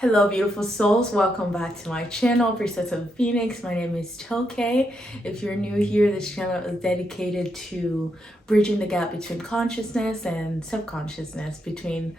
Hello beautiful souls, welcome back to my channel, Princess of Phoenix. My name is Toke. If you're new here, this channel is dedicated to bridging the gap between consciousness and subconsciousness, between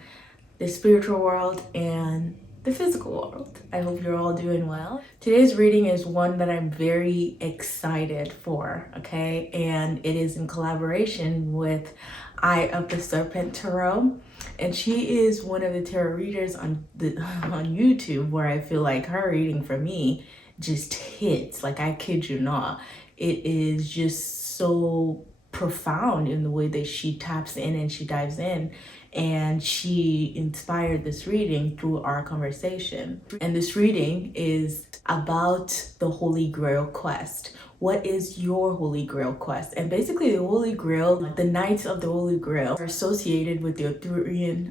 the spiritual world and the physical world. I hope you're all doing well. Today's reading is one that I'm very excited for, okay? And it is in collaboration with Eye of the Serpent Tarot. And she is one of the tarot readers on YouTube, where I feel like her reading for me just hits. Like, I kid you not. It is just so profound in the way that she taps in and she dives in. And she inspired this reading through our conversation. And this reading is about the Holy Grail quest. What is your Holy Grail quest? And basically the Holy Grail, the Knights of the Holy Grail, are associated with the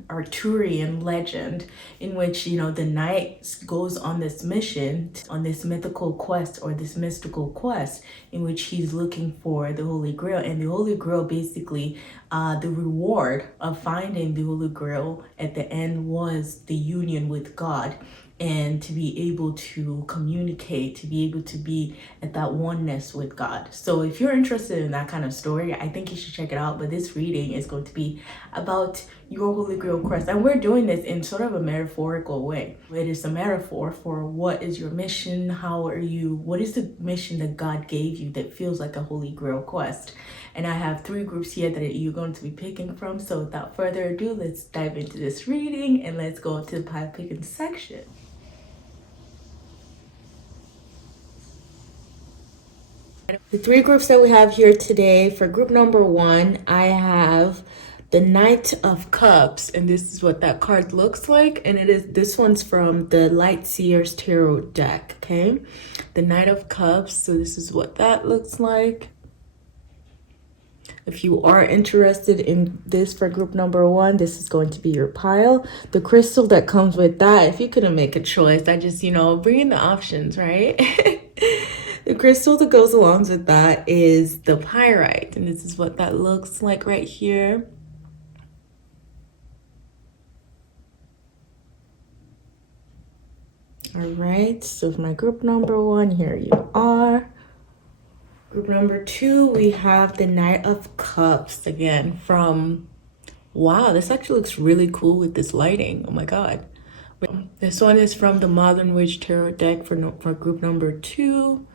Arthurian legend, in which, you know, the knight goes on this mission, on this mythical quest or this mystical quest, in which he's looking for the Holy Grail. And the Holy Grail, basically, the reward of finding the Holy Grail at the end was the union with God, and to be able to communicate, to be able to be at that oneness with God. So if you're interested in that kind of story, I think you should check it out. But this reading is going to be about your Holy Grail quest. And we're doing this in sort of a metaphorical way. It is a metaphor for what is your mission? What is the mission that God gave you that feels like a Holy Grail quest? And I have 3 groups here that you're going to be picking from. So without further ado, let's dive into this reading and let's go to the pile picking section. The 3 groups that we have here today, for group number 1, I have the Knight of Cups, and this is what that card looks like. And this one's from the Light Seers Tarot deck, okay? The Knight of Cups, so this is what that looks like. If you are interested in this for group number 1, this is going to be your pile. The crystal that comes with that, if you couldn't make a choice, I just, bring in the options, right? The crystal that goes along with that is the pyrite, and this is what that looks like right here. All right, so for my group number 1, here you are. Group number 2, we have the Knight of Cups again from, wow, this actually looks really cool with this lighting. Oh my God. This one is from the Modern Witch Tarot deck for group number 2.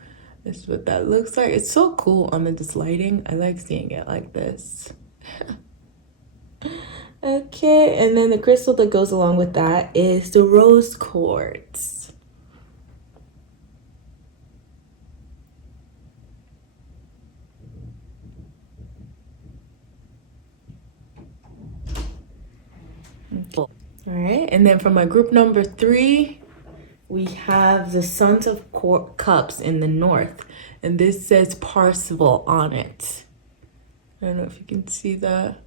This is what that looks like. It's so cool under this lighting. I like seeing it like this. Okay, and then the crystal that goes along with that is the rose quartz. All right, and then for my group number 3, we have the Sons of Cups in the north, and this says Parzival on it. I don't know if you can see that.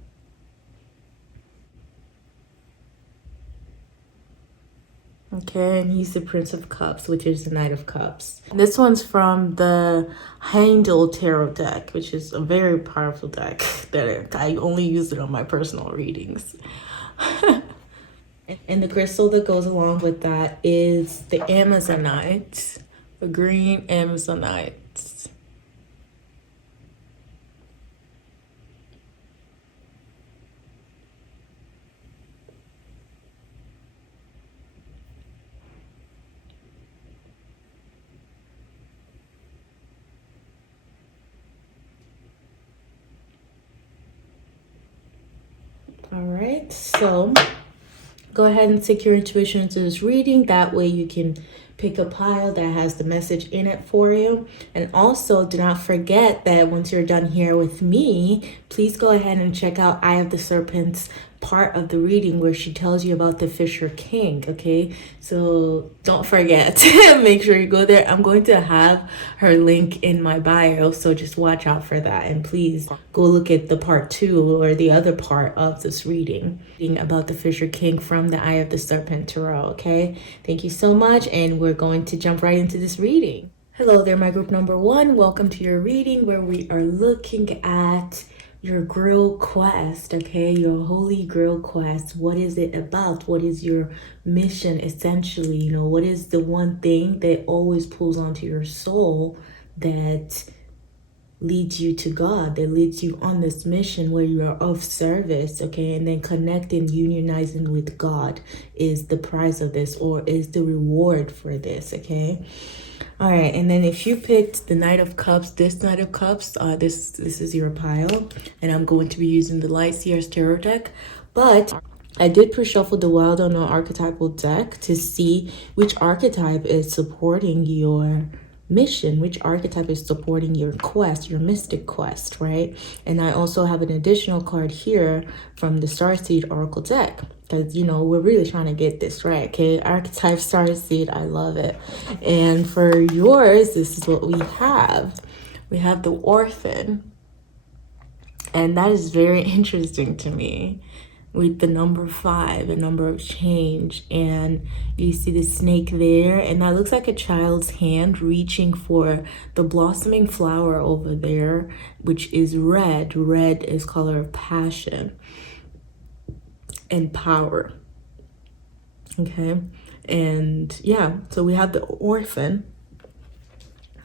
Okay, and he's the Prince of Cups, which is the Knight of Cups. And this one's from the Angel Tarot deck, which is a very powerful deck that I only use it on my personal readings. And the crystal that goes along with that is the Amazonite, the green Amazonite. All right, so go ahead and take your intuition into this reading. That way you can pick a pile that has the message in it for you. And also, do not forget that once you're done here with me, please go ahead and check out Eye of the Serpent's part of the reading where she tells you about the Fisher King, okay? So don't forget. Make sure you go there. I'm going to have her link in my bio, so just watch out for that. And please go look at the part 2 or the other part of this reading about the Fisher King from the Eye of the Serpent Tarot, okay? Thank you so much, and we're going to jump right into this reading. Hello there, my group number 1. Welcome to your reading where we are looking at your grail quest, okay? Your holy grail quest. What is it about? What is your mission essentially? You know, what is the one thing that always pulls onto your soul that leads you to God, that leads you on this mission where you are of service, okay? And then connecting, unionizing with God is the prize of this, or is the reward for this, okay? All right, and then if you picked the Knight of Cups, this Knight of Cups, this is your pile, and I'm going to be using the Light Seers Tarot deck, but I did pre-shuffle the Wild Unknown Archetypal deck to see which archetype is supporting your mission, which archetype is supporting your quest, your mystic quest, right? And I also have an additional card here from the Starseed Oracle deck, because you know we're really trying to get this right, okay? Archetype Starseed, I love it. And for yours, this is what we have. We have the Orphan, and that is very interesting to me, with the number 5, a number of change, and you see the snake there, and that looks like a child's hand reaching for the blossoming flower over there, which is red. Red is color of passion and power, okay? And yeah, so we have the Orphan,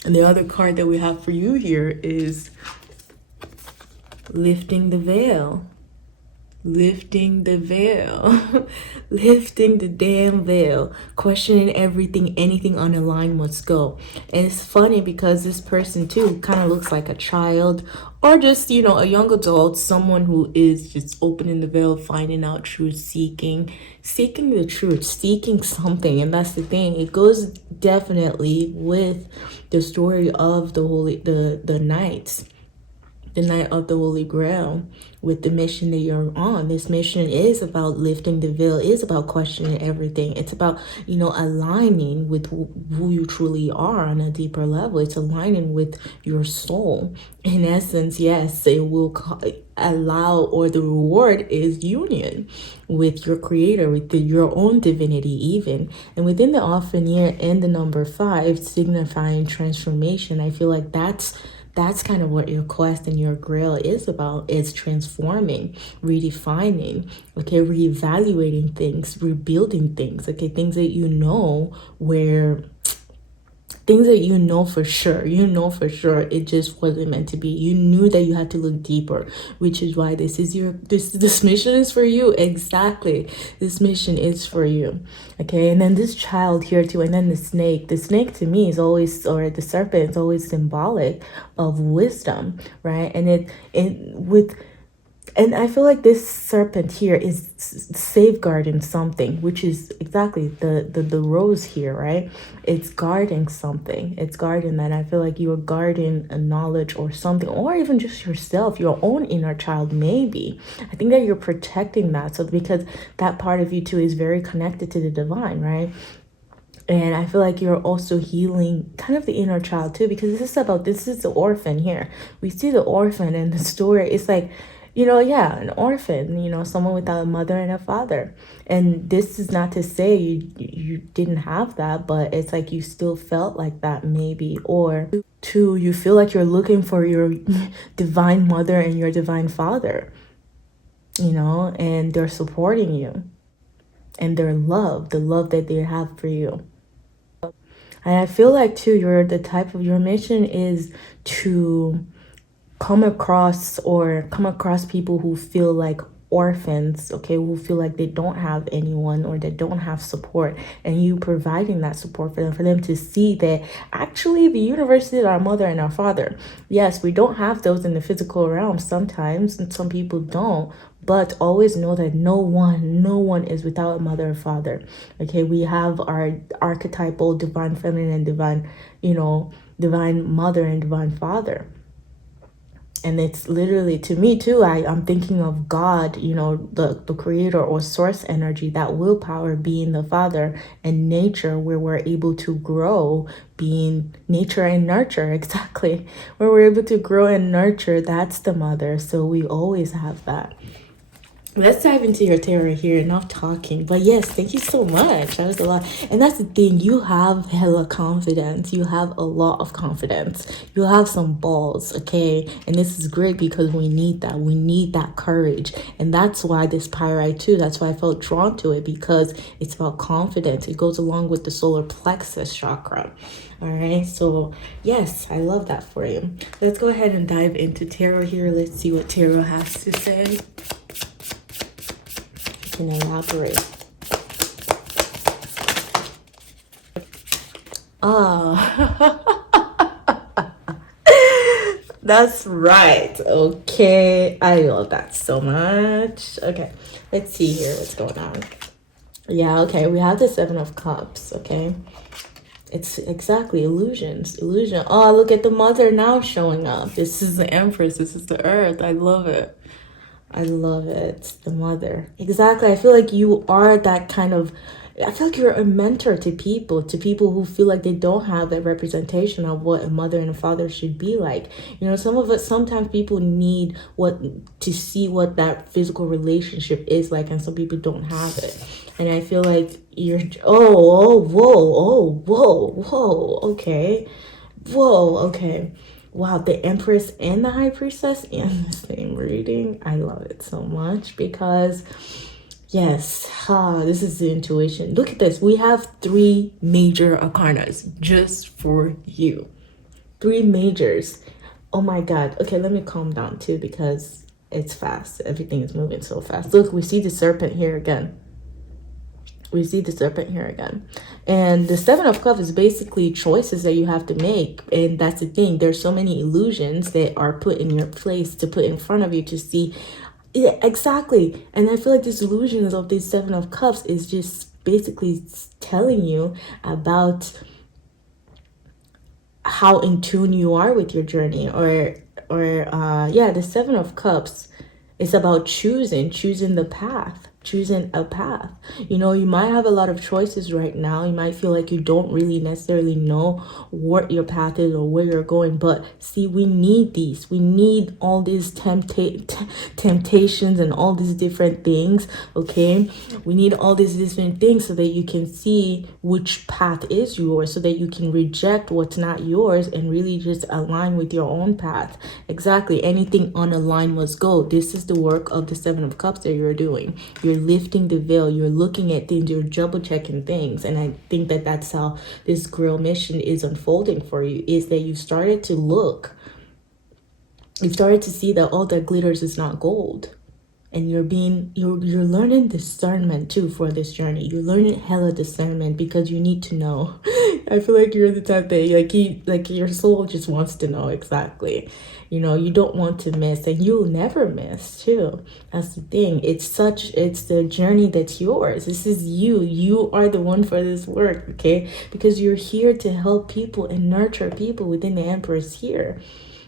and the other card that we have for you here is lifting the veil. Lifting the veil. Lifting the damn veil. Questioning everything, anything unaligned must go. And it's funny because this person too kind of looks like a child, or just, you know, a young adult, someone who is just opening the veil, finding out truth, seeking the truth, seeking something. And that's the thing, it goes definitely with the story of the knights, the Knight of the Holy Grail, with the mission that you're on. This mission is about lifting the veil, is about questioning everything. It's about, you know, aligning with who you truly are on a deeper level. It's aligning with your soul. In essence, yes, it will allow, or the reward is union with your creator, with your own divinity even. And within the Orphan year and the number 5 signifying transformation, I feel like that's kind of what your quest and your grail is about. It's transforming, redefining, okay, reevaluating things, rebuilding things, okay, things that you know where things that you know for sure, it just wasn't meant to be. You knew that you had to look deeper, which is why this mission is for you. Exactly, this mission is for you, okay? And then this child here too, and then the snake to me is always, or the serpent is always symbolic of wisdom, right? And and I feel like this serpent here is safeguarding something, which is exactly the rose here, right? It's guarding something. It's guarding that. I feel like you are guarding a knowledge or something, or even just yourself, your own inner child, maybe. I think that you're protecting that. So because that part of you too is very connected to the divine, right? And I feel like you're also healing kind of the inner child too, because this is the orphan here. We see the orphan in the story. It's like, you know, yeah, an orphan, you know, someone without a mother and a father. And this is not to say you didn't have that, but it's like you still felt like that maybe. Or two, you feel like you're looking for your divine mother and your divine father, you know, and they're supporting you. And their love, the love that they have for you. And I feel like too, the type of your mission is to come across people who feel like orphans, okay, who feel like they don't have anyone or they don't have support, and you providing that support for them to see that actually the universe is our mother and our father. Yes, we don't have those in the physical realm sometimes, and some people don't, but always know that no one is without a mother or father, okay? We have our archetypal divine feminine and divine, you know, divine mother and divine father. And it's literally, to me too, I'm thinking of God, you know, the creator or source energy, that willpower being the father, and nature, where we're able to grow, being nature and nurture, exactly. Where we're able to grow and nurture, that's the mother. So we always have that. let's dive into your tarot here. Enough talking, but yes, thank you so much. That was a lot. And that's the thing, you have hella confidence. You have a lot of confidence. You have some balls, okay? And this is great because we need that. We need that courage. And that's why this pyrite too, that's why I felt drawn to it, because it's about confidence. It goes along with the solar plexus chakra. All right, so yes, I love that for you. Let's go ahead and dive into tarot here. Let's see what tarot has to say. Can elaborate. That's right. Okay, I love that so much. Okay, let's see here what's going on. Yeah, okay, we have the Seven of Cups. Okay, it's exactly illusion. Oh, look at the mother now showing up. This is the Empress. This is the Earth. I love it. I love it. The mother. Exactly. I feel like you are that kind of, I feel like you're a mentor to people who feel like they don't have that representation of what a mother and a father should be like. You know, some of us, sometimes people need to see what that physical relationship is like, and some people don't have it. And I feel like you're, whoa, okay. Whoa, okay. Wow, the Empress and the High Priestess in the same reading. I love it so much because, yes, this is the intuition. Look at this. We have 3 major arcanas just for you. 3 majors. Oh my God. Okay, let me calm down too because it's fast. Everything is moving so fast. Look, we see the serpent here again. And the Seven of Cups is basically choices that you have to make. And that's the thing, there's so many illusions that are put in your place, to put in front of you to see. Yeah, exactly. And I feel like this illusions of this Seven of Cups is just basically telling you about how in tune you are with your journey, or yeah, the Seven of Cups is about choosing the path, choosing a path. You know, you might have a lot of choices right now. You might feel like you don't really necessarily know what your path is or where you're going, but see, we need these. We need all these temptations and all these different things, okay? We need all these different things so that you can see which path is yours, so that you can reject what's not yours and really just align with your own path. Exactly. Anything unaligned must go. This is the work of the Seven of Cups that you're doing. You're lifting the veil. You're looking at things. You're double checking things. And I think that that's how this Grail mission is unfolding for you, is that you've started to look. You've started to see that all that glitters is not gold. And you're learning discernment too for this journey. You're learning hella discernment because you need to know. I feel like you're the type that like your soul just wants to know exactly. You know, you don't want to miss, and you'll never miss too. That's the thing. It's the journey that's yours. This is you. You are the one for this work, okay? Because you're here to help people and nurture people within the Empress here.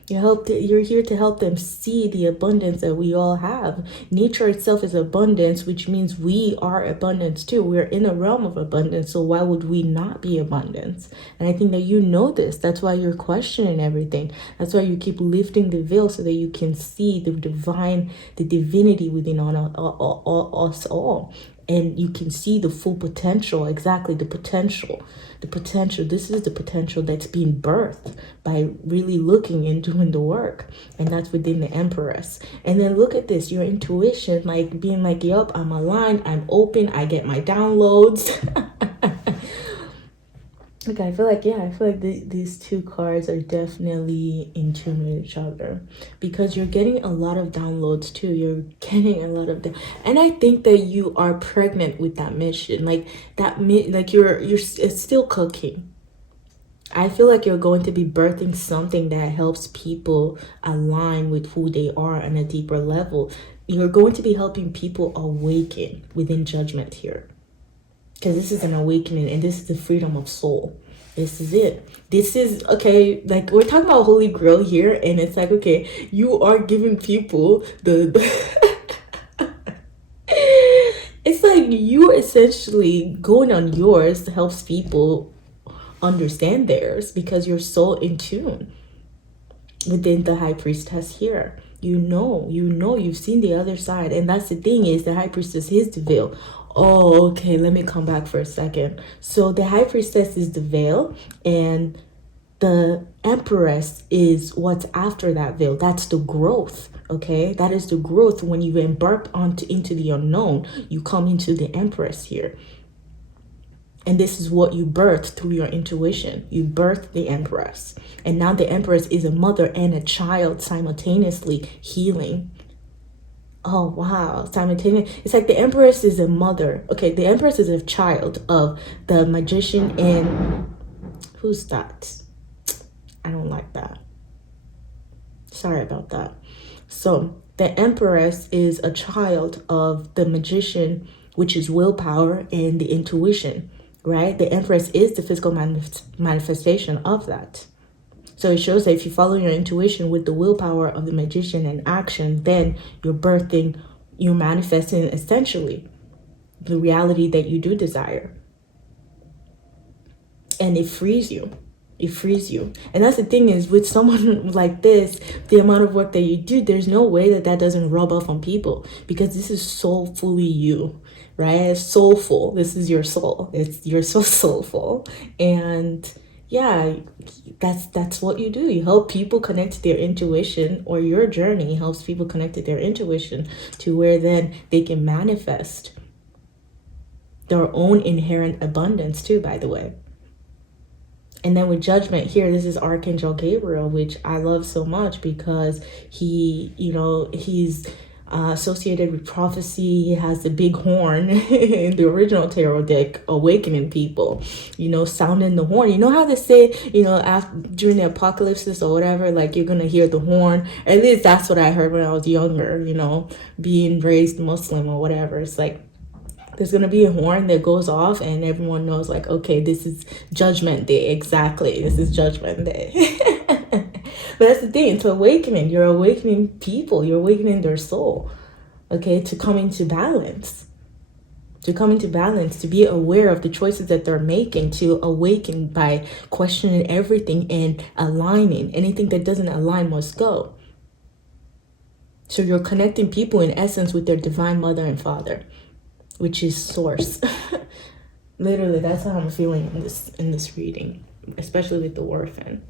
You're here to help them see the abundance that we all have. Nature itself is abundance, which means we are abundance too. We're in a realm of abundance, so why would we not be abundance? And I think that you know this. That's why you're questioning everything. That's why you keep lifting the veil so that you can see the divinity within us all. And you can see the full potential, exactly the potential. This is the potential that's being birthed by really looking and doing the work. And that's within the Empress. And then look at this, your intuition, like being like, yup, I'm aligned, I'm open, I get my downloads. Okay, I feel like these 2 cards are definitely in tune with each other, because you're getting a lot of downloads too. You're getting a lot of and I think that you are pregnant with that mission, like you're it's still cooking. I feel like you're going to be birthing something that helps people align with who they are on a deeper level. You're going to be helping people awaken within judgment here. Because this is an awakening, and this is the freedom of soul. This is it. This is, okay, like we're talking about Holy Grail here, and it's like, okay, you are giving people the it's like you essentially going on yours helps people understand theirs, because you're so in tune within the High Priestess here. You've seen the other side. And that's the thing, is the high priestess is the veil. Oh, okay, let me come back for a second. So the high priestess is the veil, and the empress is what's after that veil. That's the growth. Okay, that is the growth. When you embark into the unknown, you come into the empress here. And this is what you birth through your intuition. You birth the empress. And now the empress is a mother and a child simultaneously healing. Oh, wow. Simultaneous. It's like the empress is a mother. Okay, the empress is a child of the magician and... Who's that? I don't like that. Sorry about that. So the empress is a child of the magician, which is willpower and the intuition, right? The empress is the physical manifestation of that. So it shows that if you follow your intuition with the willpower of the magician and action, then you're manifesting essentially the reality that you do desire. And it frees you. It frees you. And that's the thing, is with someone like this, the amount of work that you do, there's no way that doesn't rub off on people, because this is soulfully you, right? It's soulful. This is your soul. You're so soulful. And yeah, that's what you do. You help people connect to their intuition, or your journey helps people connect to their intuition, to where then they can manifest their own inherent abundance too, by the way. And then with judgment here, this is Archangel Gabriel, which I love so much, because he's associated with prophecy. He has the big horn in the original tarot deck, awakening people, sounding the horn. You know how they say, during the apocalypse or whatever, like you're going to hear the horn. At least that's what I heard when I was younger, being raised Muslim or whatever. It's like, there's going to be a horn that goes off, and everyone knows, like, okay, this is judgment day. Exactly. This is judgment day. But that's the thing. It's awakening. You're awakening people. You're awakening their soul, okay, to come into balance. To come into balance, to be aware of the choices that they're making, to awaken by questioning everything and aligning. Anything that doesn't align must go. So you're connecting people, in essence, with their divine mother and father, which is source. Literally, that's how I'm feeling in this reading, especially with the orphan.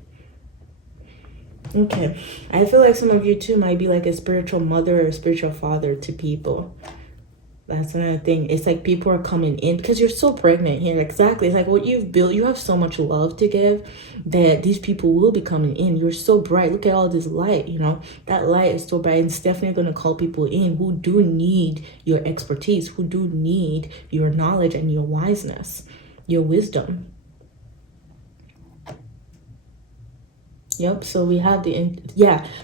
Okay, I feel like some of you too might be like a spiritual mother or a spiritual father to people. That's another thing. It's like people are coming in because you're so pregnant here. Exactly. It's like what you've built. You have so much love to give that these people will be coming in. You're so bright. Look at all this light, That light is so bright. And it's definitely going to call people in who do need your expertise, who do need your knowledge and your wiseness, your wisdom. Yep. So we have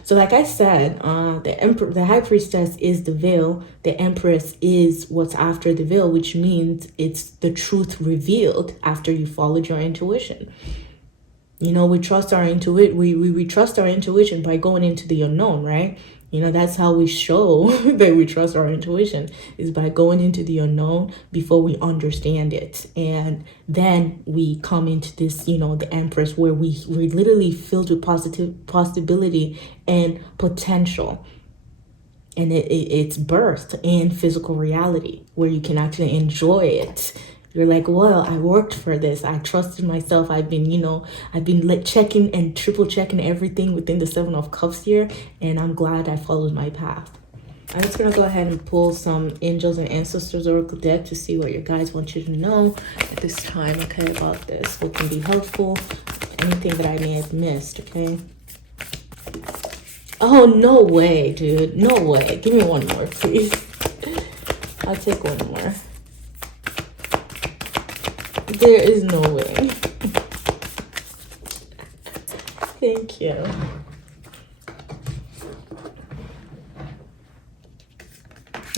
So like I said, the high priestess is the veil. The empress is what's after the veil, which means it's the truth revealed after you followed your intuition. We trust our intuition. We trust our intuition by going into the unknown, right? That's how we show that we trust our intuition, is by going into the unknown before we understand it. And then we come into this, the Empress, where we're literally filled with possibility and potential. And it's birthed in physical reality, where you can actually enjoy it. You're like, well, I worked for this. I trusted myself. I've been checking and triple checking everything within the Seven of Cups here. And I'm glad I followed my path. I'm just going to go ahead and pull some Angels and Ancestors Oracle deck to see what your guys want you to know at this time, okay, about this. What can be helpful, anything that I may have missed, okay? Oh, no way, dude. No way. Give me one more, please. I'll take one more. There is no way. Thank you.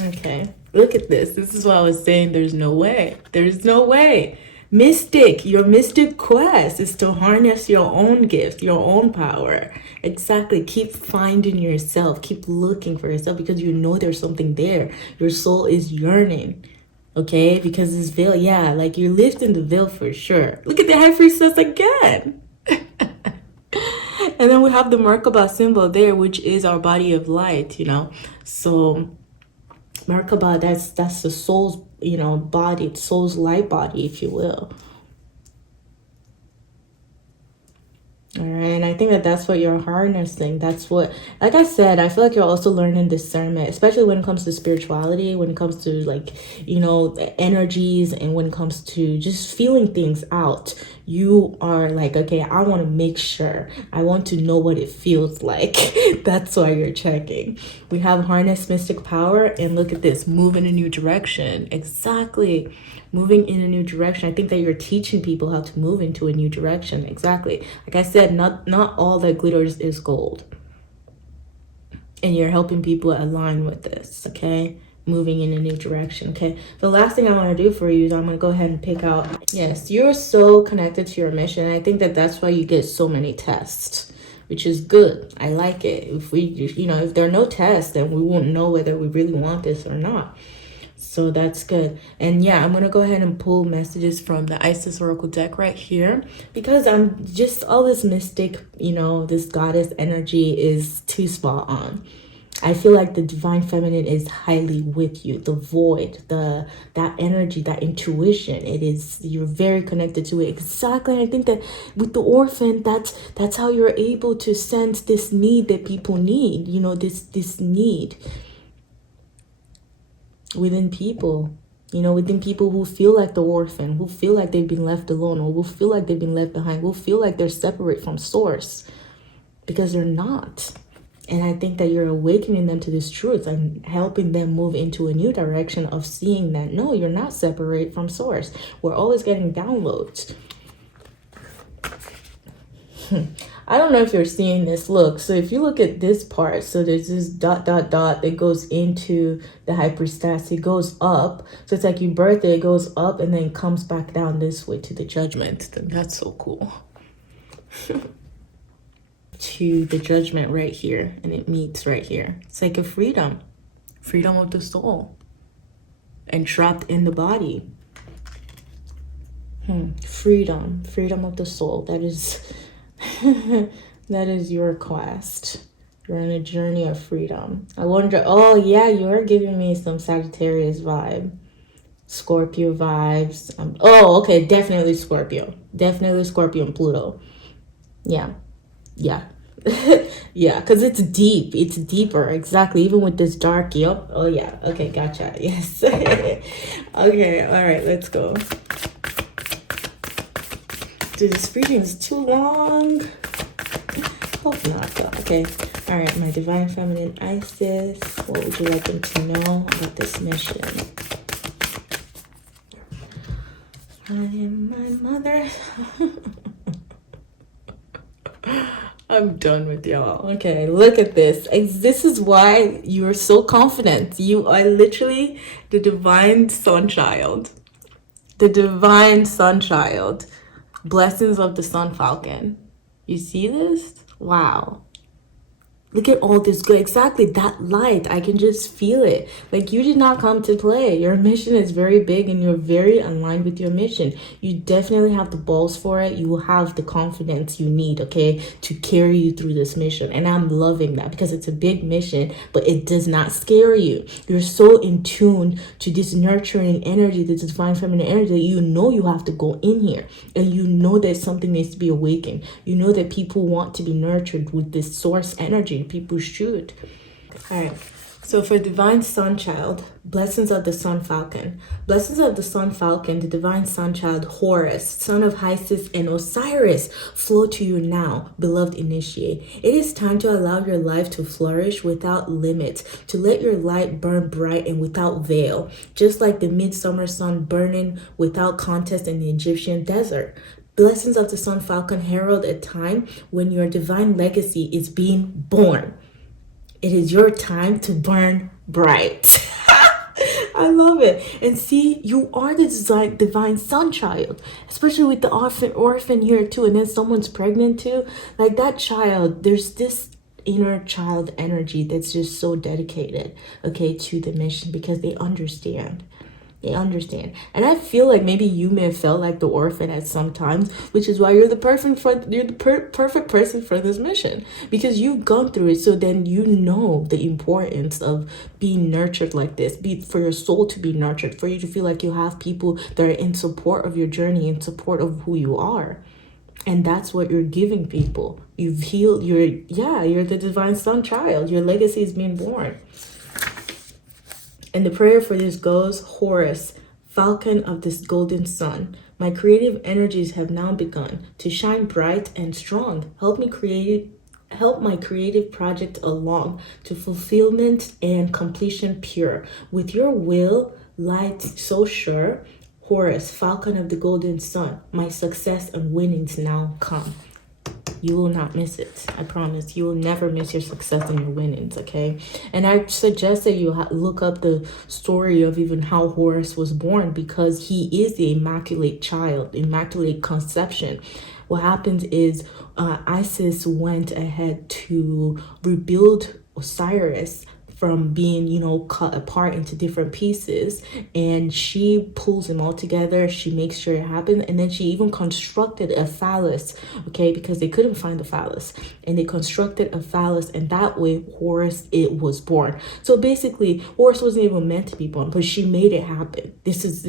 Okay, look at this. This is what I was saying. There's no way. There's no way. Mystic, your mystic quest is to harness your own gift, your own power. Exactly. Keep finding yourself. Keep looking for yourself, because there's something there. Your soul is yearning. Okay, because this veil, like you're lifting the veil for sure. Look at the high priestess again. And then we have the Merkaba symbol there, which is our body of light, you know. So Merkaba, that's the soul's, you know, body, soul's light body, if you will. All right, and I think that that's what you're harnessing. That's what, like I said, I feel like you're also learning discernment, especially when it comes to spirituality, when it comes to, like, you know, the energies, and when it comes to just feeling things out. You are like, okay, I want to make sure. I want to know what it feels like. That's why you're checking. We have harness mystic power, and look at this, move in a new direction. Exactly. Moving in a new direction. I think that you're teaching people how to move into a new direction. Exactly. Like I said, not all that glitters is gold. And you're helping people align with this, okay? Moving in a new direction, okay? The last thing I want to do for you is I'm going to go ahead and pick out. Yes, you're so connected to your mission. I think that that's why you get so many tests, which is good. I like it. If we, you know, if there are no tests, then we won't know whether we really want this or not. So that's good. And yeah, I'm going to go ahead and pull messages from the Isis Oracle deck right here, because I'm just, all this mystic, you know, this goddess energy is too spot on. I feel like the divine feminine is highly with you. The void, that energy, that intuition, it is, you're very connected to it. Exactly. I think that with the orphan, that's how you're able to sense this need that people need, you know, this need within people, you know, within people who feel like the orphan, who feel like they've been left alone, or who feel like they've been left behind, who feel like they're separate from source, because they're not. And I think that you're awakening them to this truth and helping them move into a new direction of seeing that, no, you're not separate from source. We're always getting downloads. I don't know if you're seeing this. Look, so if you look at this part, so there's this dot that goes into the high priestess. It goes up. So it's like you birth it, it goes up and then comes back down this way to the judgment. That's so cool. To the judgment right here, and it meets right here. It's like a freedom of the soul, and trapped in the body. Freedom of the soul. That is that is your quest. You're on a journey of freedom. I wonder, oh yeah, you're giving me some Sagittarius vibe, Scorpio vibes. Oh, okay, definitely Scorpio and Pluto. Yeah. Yeah, because it's deep. It's deeper. Exactly. Even with this dark. Yup. Oh, yeah. Okay, gotcha. Yes. Okay. All right. Let's go. Dude, this reading is too long. Hope not, though. Okay. All right. My divine feminine Isis. What would you like them to know about this mission? I am my mother. I'm done with y'all. Okay, look at this. This is why you're so confident. You are literally the divine sun child. The divine sun child. Blessings of the sun falcon. You see this? Wow. Look at all this good. Exactly, that light. I can just feel it. Like, you did not come to play. Your mission is very big and you're very aligned with your mission. You definitely have the balls for it. You will have the confidence you need, okay, to carry you through this mission. And I'm loving that, because it's a big mission, but it does not scare you. You're so in tune to this nurturing energy, this divine feminine energy, that you know you have to go in here. And you know that something needs to be awakened. You know that people want to be nurtured with this source energy. People should. All right, so for divine sun child, blessings of the sun falcon. Blessings of the sun falcon, the divine sun child Horus, son of Isis and Osiris, flow to you now, beloved initiate. It is time to allow your life to flourish without limit, to let your light burn bright and without veil, just like the midsummer sun burning without contest in the Egyptian desert. Blessings of the sun falcon herald a time when your divine legacy is being born. It is your time to burn bright. I love it. And see, you are the divine sun child, especially with the orphan here too. And then someone's pregnant too. Like, that child, there's this inner child energy that's just so dedicated, okay, to the mission, because they understand. They understand. And I feel like maybe you may have felt like the orphan at some times, which is why you're the perfect person for this mission, because you've gone through it. So then you know the importance of being nurtured like this, for your soul to be nurtured, for you to feel like you have people that are in support of your journey, in support of who you are. And that's what you're giving people. You've healed you're the divine son child. Your legacy is being born. And the prayer for this goes, Horus, falcon of this golden sun, my creative energies have now begun to shine bright and strong. Help my creative project along to fulfillment and completion pure. With your will, light so sure, Horus, falcon of the golden sun, my success and winnings now come. You will not miss it. I promise. You will never miss your success and your winnings, okay? And I suggest that you look up the story of even how Horus was born, because he is the immaculate child, immaculate conception. What happens is Isis went ahead to rebuild Osiris from being, you know, cut apart into different pieces, and she pulls them all together. She makes sure it happens, and then she even constructed a phallus, okay, because they couldn't find the phallus, and they constructed a phallus, and that way Horus, it was born. So basically Horus wasn't even meant to be born, but she made it happen. This is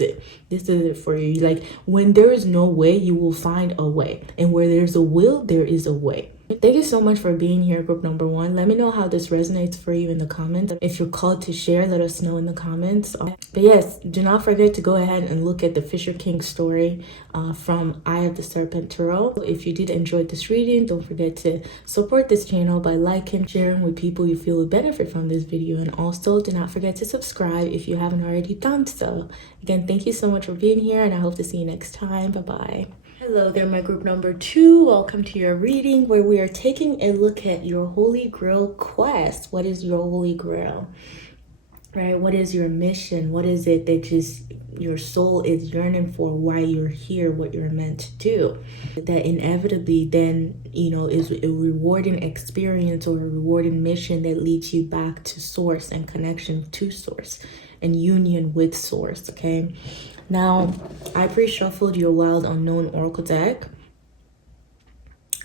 it for you. Like, when there is no way, you will find a way, and where there's a will, there is a way. Thank you so much for being here, group number 1. Let me know how this resonates for you in the comments. If you're called to share, let us know in the comments. But yes, do not forget to go ahead and look at the Fisher King story from Eye of the Serpent Tarot. If you did enjoy this reading, don't forget to support this channel by liking, sharing with people you feel would benefit from this video. And also, do not forget to subscribe if you haven't already done so. Again, thank you so much for being here, and I hope to see you next time. Bye-bye. Hello there, my group number 2. Welcome to your reading, where we are taking a look at your Holy Grail quest. What is your Holy Grail? Right? What is your mission? What is it that just your soul is yearning for? Why you're here? What you're meant to do? That inevitably then, you know, is a rewarding experience or a rewarding mission that leads you back to source and connection to source and union with source, okay? Now, I pre-shuffled your Wild Unknown Oracle deck,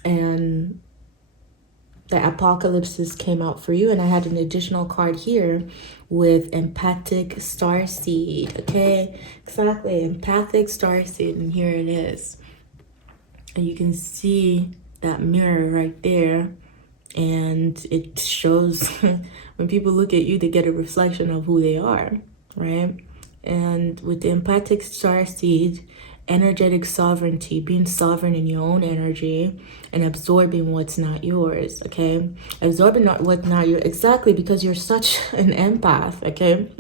and the Apocalypses came out for you, and I had an additional card here with Empathic Starseed, okay? Exactly, Empathic Starseed, and here it is. And you can see that mirror right there, and it shows when people look at you, they get a reflection of who they are, right? And with the Empathic Starseed, energetic sovereignty, being sovereign in your own energy and absorbing what's not yours, okay? Absorbing what's not yours, exactly, because you're such an empath, okay?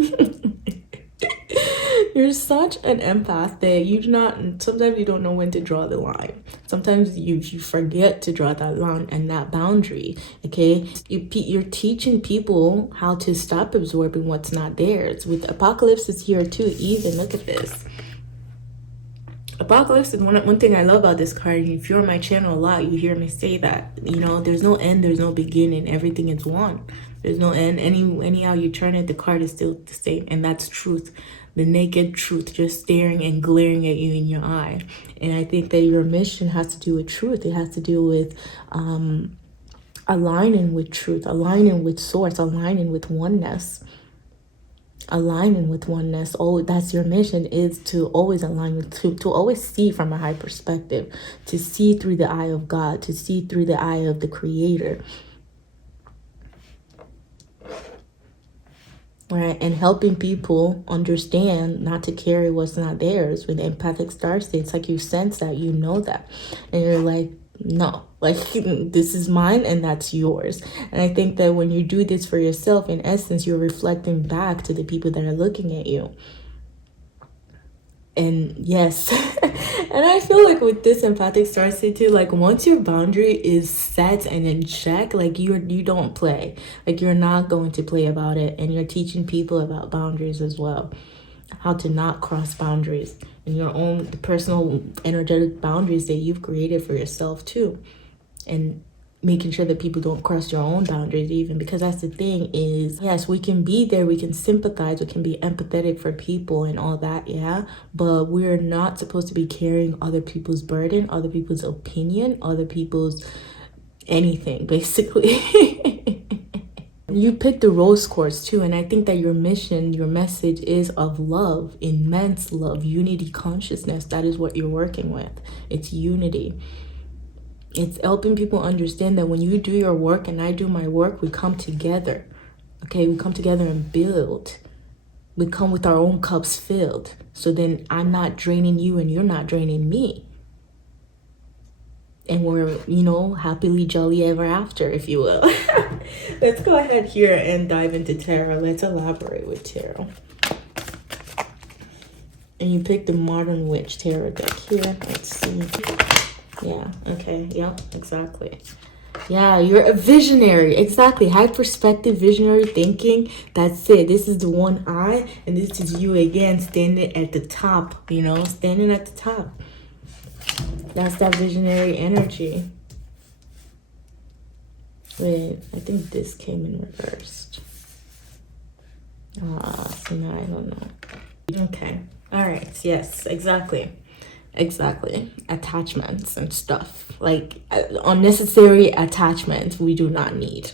You're such an empath that you do not, sometimes you don't know when to draw the line. Sometimes you forget to draw that line and that boundary, okay? You're teaching people how to stop absorbing what's not theirs. With Apocalypse is here too, even. Look at this. Apocalypse is one thing I love about this card. If you're on my channel a lot, you hear me say that. You know, there's no end, there's no beginning. Everything is one. There's no end. Anyhow you turn it, the card is still the same. And that's truth. The naked truth, just staring and glaring at you in your eye. And I think that your mission has to do with truth. It has to do with aligning with truth, aligning with source, aligning with oneness. Aligning with oneness. Oh, that's your mission, is to always align with truth, to always see from a high perspective, to see through the eye of God, to see through the eye of the Creator. Right, and helping people understand not to carry what's not theirs. With the Empathic Starseed, it's like you sense that, you know that, and you're like, no, like, this is mine and that's yours. And I think that when you do this for yourself, in essence, you're reflecting back to the people that are looking at you. And yes, and I feel like with this Empathic Starseed too, like, once your boundary is set and in check, like, you don't play. Like, you're not going to play about it, and you're teaching people about boundaries as well, how to not cross boundaries, and your own personal energetic boundaries that you've created for yourself too. And making sure that people don't cross your own boundaries even, because that's the thing is, yes, we can be there, we can sympathize, we can be empathetic for people and all that, yeah, but we're not supposed to be carrying other people's burden, other people's opinion, other people's anything, basically. You picked the rose quartz too, and I think that your mission, your message is of love, immense love, unity consciousness. That is what you're working with. It's unity. It's helping people understand that when you do your work and I do my work, we come together. Okay, we come together and build. We come with our own cups filled. So then I'm not draining you and you're not draining me. And we're, you know, happily jolly ever after, if you will. Let's go ahead here and dive into tarot. Let's elaborate with tarot. And you picked the Modern Witch tarot deck here. Let's see. Yeah, okay, yeah, exactly. Yeah, you're a visionary. Exactly. High perspective, visionary thinking. That's it. This is the one eye, and this is you again standing at the top, you know, standing at the top. That's that visionary energy. Wait, I think this came in reversed. So now I don't know. Okay. All right. Yes, exactly. Exactly. Attachments and stuff. Like unnecessary attachments we do not need.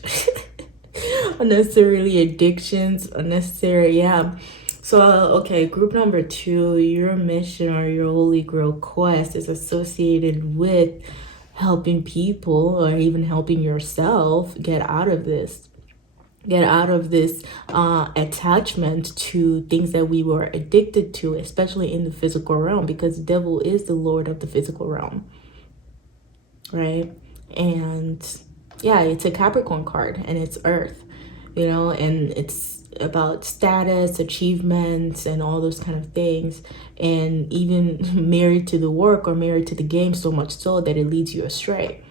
Unnecessarily addictions, unnecessary, yeah. So, okay, group number 2, your mission or your Holy Grail quest is associated with helping people or even helping yourself get out of this. Get out of this attachment to things that we were addicted to, especially in the physical realm, because the devil is the lord of the physical realm, right? And yeah, it's a Capricorn card and it's Earth, you know, and it's about status, achievements, and all those kind of things, and even married to the work or married to the game, so much so that it leads you astray,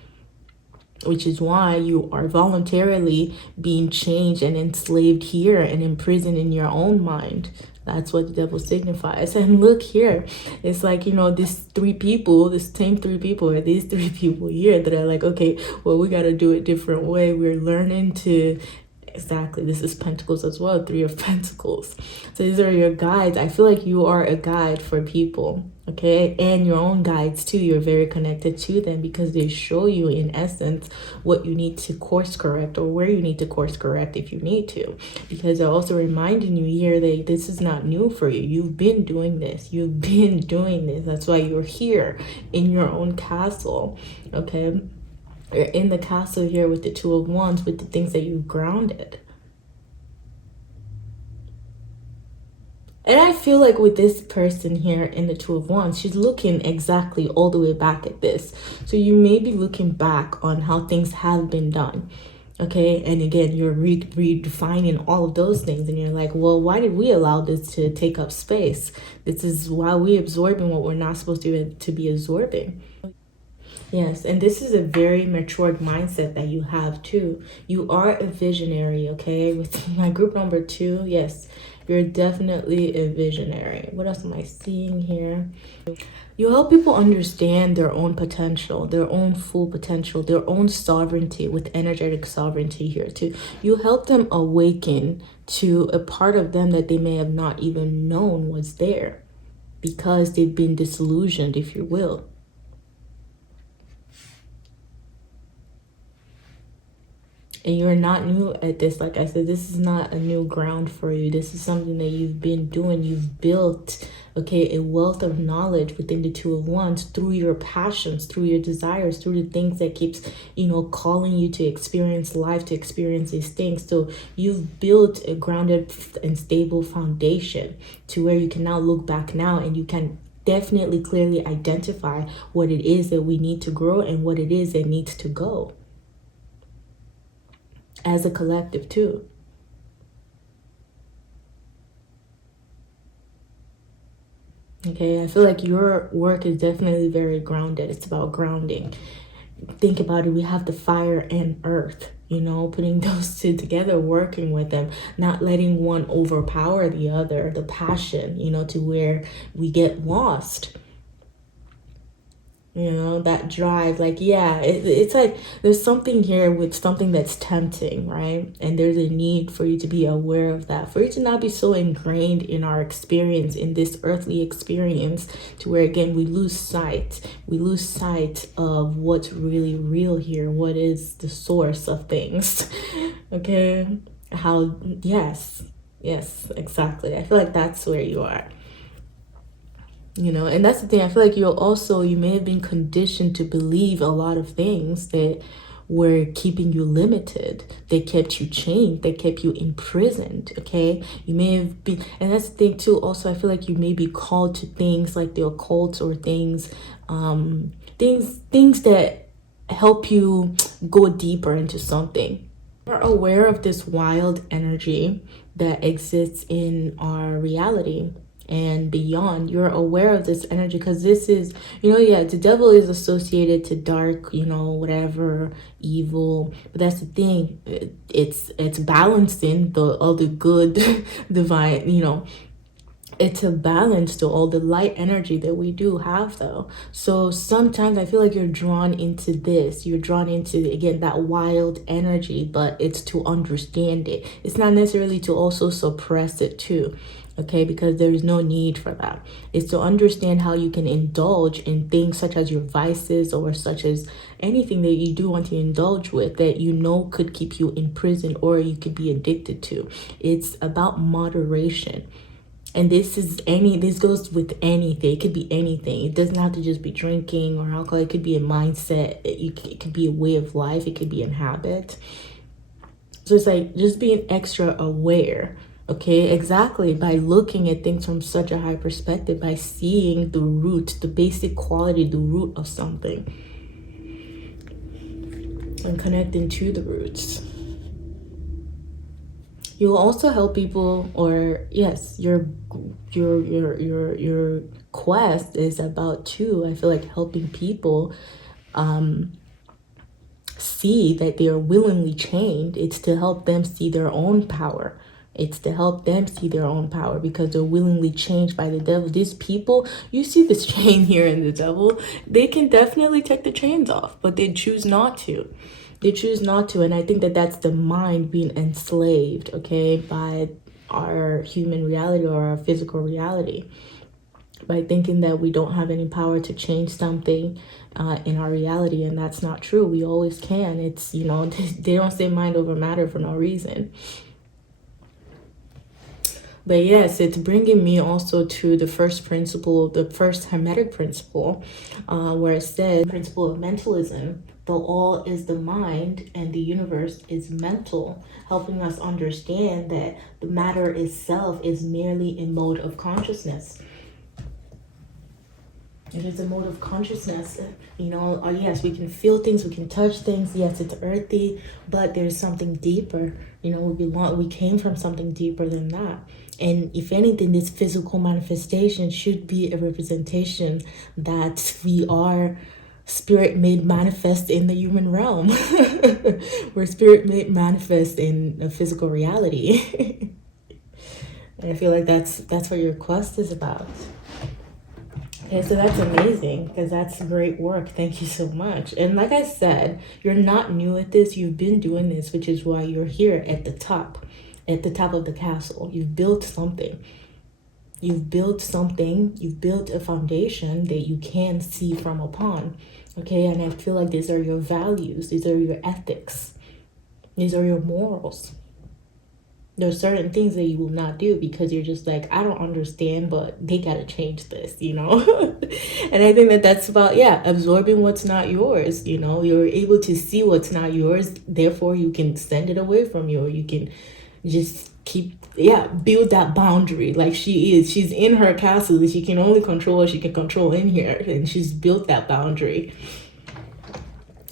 which is why you are voluntarily being changed and enslaved here and imprisoned in your own mind. That's what the devil signifies. And look here, it's like, you know, these 3 people, this same 3 people, or these 3 people here that are like, okay, well, we got to do it a different way. We're learning to, exactly, this is Pentacles as well, 3 of Pentacles. So these are your guides. I feel like you are a guide for people, okay? And your own guides too. You're very connected to them because they show you in essence what you need to course correct or where you need to course correct if you need to. Because they're also reminding you here that this is not new for you. You've been doing this. You've been doing this. That's why you're here in your own castle, okay? You're in the castle here with the 2 of Wands, with the things that you've grounded. And I feel like with this person here in the 2 of Wands, she's looking exactly all the way back at this. So you may be looking back on how things have been done. Okay, and again, you're redefining all of those things, and you're like, well, why did we allow this to take up space? This is why we absorbing what we're not supposed to be absorbing. Yes, and this is a very matured mindset that you have too. You are a visionary, okay? With my group number 2, yes, you're definitely a visionary. What else am I seeing here? You help people understand their own potential, their own full potential, their own sovereignty, with energetic sovereignty here too. You help them awaken to a part of them that they may have not even known was there because they've been disillusioned, if you will. And you're not new at this. Like I said, this is not a new ground for you. This is something that you've been doing. You've built, okay, a wealth of knowledge within the 2 of Wands through your passions, through your desires, through the things that keeps, you know, calling you to experience life, to experience these things. So you've built a grounded and stable foundation to where you can now look back now and you can definitely clearly identify what it is that we need to grow and what it is that needs to go. As a collective too. Okay, I feel like your work is definitely very grounded. It's about grounding. Think about it. We have the fire and earth, you know, putting those 2 together, working with them, not letting one overpower the other, the passion, you know, to where we get lost. You know, that drive, like, yeah, it's like there's something here with something that's tempting, right? And there's a need for you to be aware of that, for you to not be so ingrained in our experience, in this earthly experience, to where, again, we lose sight of what's really real here, what is the source of things. Okay, how, yes, exactly. I feel like that's where you are. You know, and that's the thing. I feel like you may have been conditioned to believe a lot of things that were keeping you limited. They kept you chained. They kept you imprisoned. Okay. You may have been, and that's the thing too. Also, I feel like you may be called to things like the occult, or things that help you go deeper into something. We're aware of this wild energy that exists in our reality and beyond. You're aware of this energy because this is, yeah, the devil is associated to dark, whatever, evil. But that's the thing. It's balancing the all the good, divine, it's a balance to all the light energy that we do have, though. So sometimes I feel like you're drawn into this. You're drawn into, again, that wild energy, but it's to understand it. It's not necessarily to also suppress it too. Okay, because there is no need for that. It's to understand how you can indulge in things such as your vices, or such as anything that you do want to indulge with that could keep you in prison, or you could be addicted to. It's about moderation. And this goes with anything. It could be anything. It doesn't have to just be drinking or alcohol. It could be a mindset. It could be a way of life. It could be a habit. So it's like just being extra aware. Okay, exactly. By looking at things from such a high perspective, by seeing the root, the basic quality, the root of something, and connecting to the roots. You'll also help people, or yes, your quest is about too, I feel like, helping people see that they are willingly chained. It's to help them see their own power. It's to help them see their own power because they're willingly changed by the devil. These people, you see this chain here in the devil, they can definitely take the chains off, but they choose not to. They choose not to. And I think that that's the mind being enslaved, okay, by our human reality or our physical reality, by thinking that we don't have any power to change something in our reality. And that's not true. We always can. It's, they don't say mind over matter for no reason. But yes, it's bringing me also to the first principle, the first Hermetic principle, where it says, principle of mentalism, the all is the mind and the universe is mental, helping us understand that the matter itself is merely a mode of consciousness. It is a mode of consciousness. Yes, we can feel things, we can touch things. Yes, it's earthy, but there's something deeper. We came from something deeper than that. And if anything, this physical manifestation should be a representation that we are spirit made manifest in the human realm. We're spirit made manifest in a physical reality. And I feel like that's what your quest is about. Okay, so that's amazing, because that's great work. Thank you so much. And like I said, you're not new at this. You've been doing this, which is why you're here at the top of the castle. You've built something. You've built a foundation that you can see from upon. Okay, and I feel like these are your values. These are your ethics. These are your morals. There are certain things that you will not do because you're just like, I don't understand, but they got to change this, And I think that that's about, absorbing what's not yours. You're able to see what's not yours. Therefore, you can send it away from you, or you can just build that boundary. Like she's in her castle. She can only control what she can control in here. And she's built that boundary.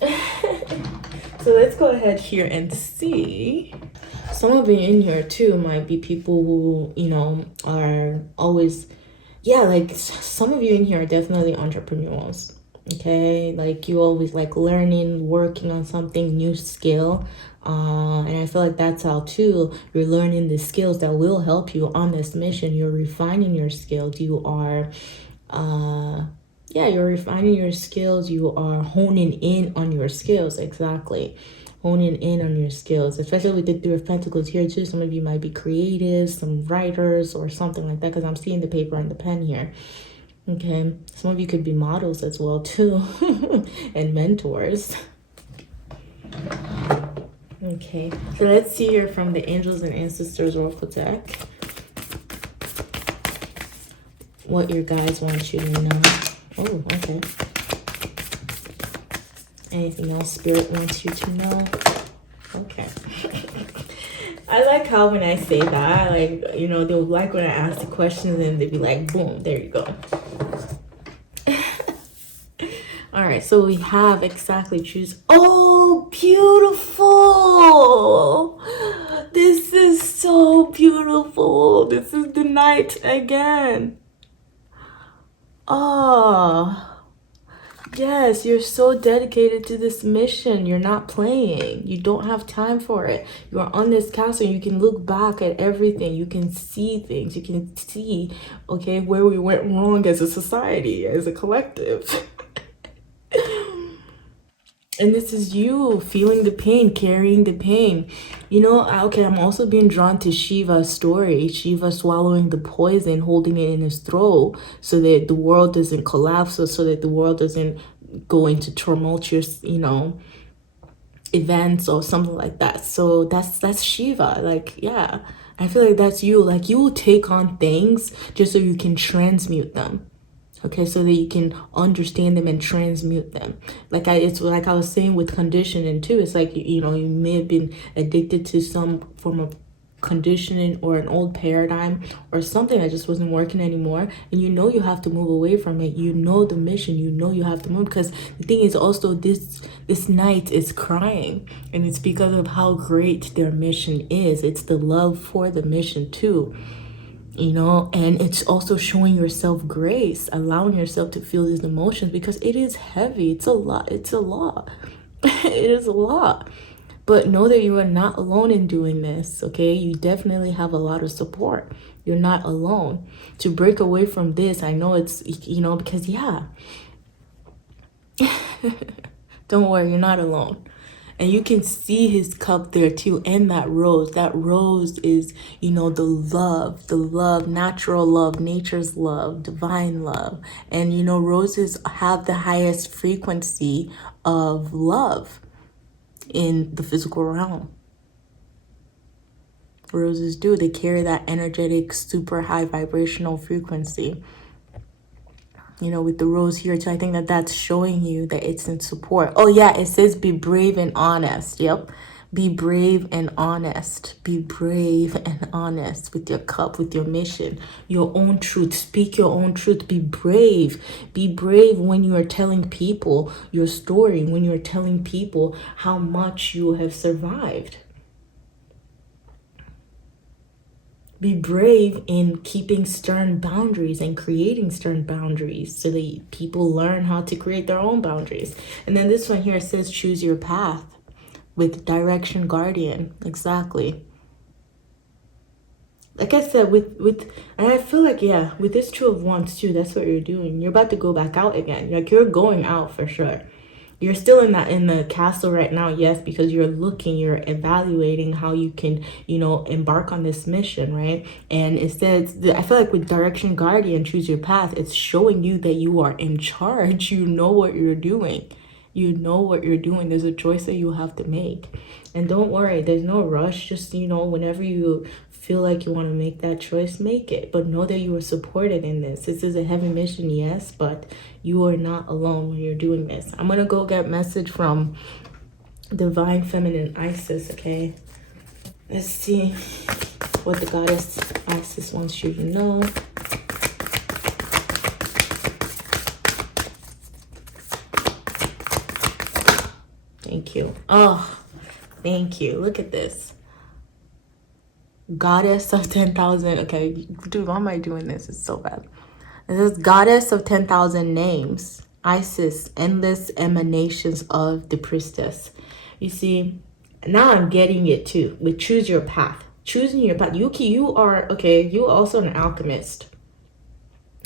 So let's go ahead here and see. Some of you in here too might be people who, are always, like some of you in here are definitely entrepreneurs. Okay, like you always like learning, working on something, new skill. And I feel like that's how too you're learning the skills that will help you on this mission. You're refining your skills. You are Yeah, you're refining your skills. You are honing in on your skills. Exactly. Honing in on your skills, especially with the Three of Pentacles here too. Some of you might be creatives, some writers or something like that, because I'm seeing the paper and the pen here. Okay, some of you could be models as well too, and mentors. Okay, so let's see here from the Angels and Ancestors Oracle deck what your guides want you to know. Oh, okay. Anything else Spirit wants you to know? Okay. I like how when I say that, like, you know, they'll like when I ask the questions and they'd be like, boom, there you go. All right, so we have exactly choose. Oh, beautiful. This is so beautiful. This is the night again. Oh. Yes, you're so dedicated to this mission. You're not playing. You don't have time for it. You're on this castle. You can look back at everything. You can see things. You can see, okay, where we went wrong as a society, as a collective. And this is you feeling the pain, carrying the pain. You know, okay, I'm also being drawn to Shiva's story. Shiva swallowing the poison, holding it in his throat so that the world doesn't collapse, so that the world doesn't go into tumultuous, you know, events or something like that. So that's Shiva. Like, yeah, I feel like that's you. Like, you will take on things just so you can transmute them. Okay, so that you can understand them and transmute them. Like it's like I was saying with conditioning too. It's like, you know, you may have been addicted to some form of conditioning or an old paradigm or something that just wasn't working anymore, and you know you have to move away from it. You know the mission. You know you have to move, because the thing is also this knight is crying, and it's because of how great their mission is. It's the love for the mission too. You know, and it's also showing yourself grace, allowing yourself to feel these emotions, because it is heavy. It's a lot. It's a lot. It is a lot. But know that you are not alone in doing this, okay? You definitely have a lot of support. You're not alone. To break away from this, I know it's, you know, because, yeah. Don't worry, you're not alone. And you can see his cup there too, and that rose. That rose is, you know, the love, natural love, nature's love, divine love. And, you know, roses have the highest frequency of love in the physical realm. Roses do. They carry that energetic, super high vibrational frequency. You know, with the rose here too, I think that that's showing you that it's in support. Oh yeah, it says be brave and honest. Yep. Be brave and honest. Be brave and honest with your cup, with your mission, your own truth. Speak your own truth. Be brave. Be brave when you are telling people your story, when you're telling people how much you have survived. Be brave in keeping stern boundaries and creating stern boundaries so that people learn how to create their own boundaries. And then this one here says choose your path with direction guardian. Exactly. Like I said, and I feel like, yeah, with this Two of Wands too, that's what you're doing. You're about to go back out again. Like, you're going out for sure. You're still in the castle right now, yes, because you're evaluating how you can, you know, embark on this mission, right? And it says, I feel like with Direction Guardian, choose your path, it's showing you that you are in charge. You know what you're doing. You know what you're doing. There's a choice that you have to make. And don't worry, there's no rush. Just, you know, whenever you feel like you want to make that choice, make it. But know that you are supported in this. This is a heavy mission, yes, but you are not alone when you're doing this. I'm going to go get message from Divine Feminine Isis, okay? Let's see what the goddess Isis wants you to know. Thank you. Oh, thank you. Look at this. Goddess of 10,000. Okay, dude, why am I doing this? It's so bad. This is Goddess of 10,000 names. Isis, endless emanations of the priestess. You see, now I'm getting it too. With choose your path. Choosing your path. You are, okay, you also an alchemist.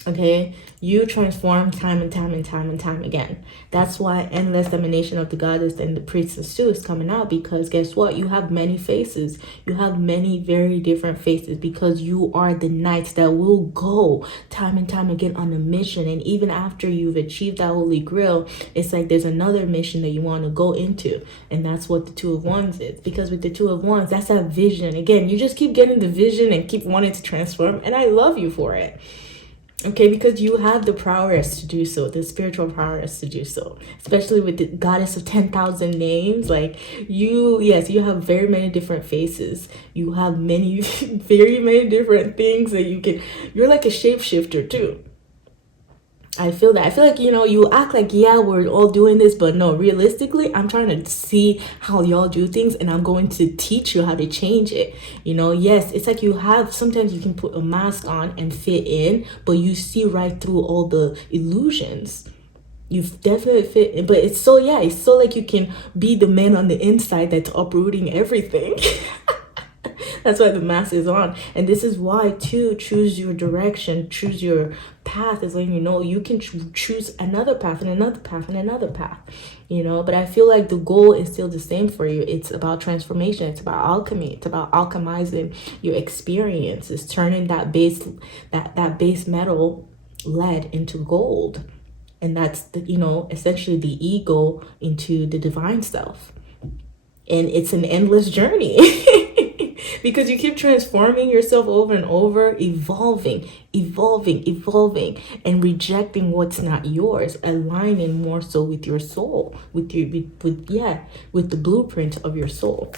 Okay, you transform time and time and time and time again. That's why endless emanation of the goddess and the priestess too is coming out, because guess what? You have many faces. You have many very different faces, because you are the knights that will go time and time again on a mission. And even after you've achieved that holy grail, it's like there's another mission that you want to go into. And that's what the Two of Wands is. Because with the Two of Wands, that's that vision. Again, you just keep getting the vision and keep wanting to transform. And I love you for it. Okay, because you have the prowess to do so, the spiritual prowess to do so, especially with the goddess of 10,000 names. Like yes, you have very many different faces. You have many, very many different things that you're like a shapeshifter too. I feel that. I feel like, you act like, yeah, we're all doing this, but no, realistically, I'm trying to see how y'all do things, and I'm going to teach you how to change it. Yes, it's like sometimes you can put a mask on and fit in, but you see right through all the illusions. You've definitely fit in, but it's so like you can be the man on the inside that's uprooting everything. That's why the mask is on. And this is why to choose your direction, choose your path, is when you can choose another path and another path and another path. But I feel like the goal is still the same for you. It's about transformation. It's about alchemy. It's about alchemizing your experiences, turning that base metal lead into gold. And that's essentially the ego into the divine self. And it's an endless journey. Because you keep transforming yourself over and over, evolving, and rejecting what's not yours, aligning more so with your soul, with the blueprint of your soul.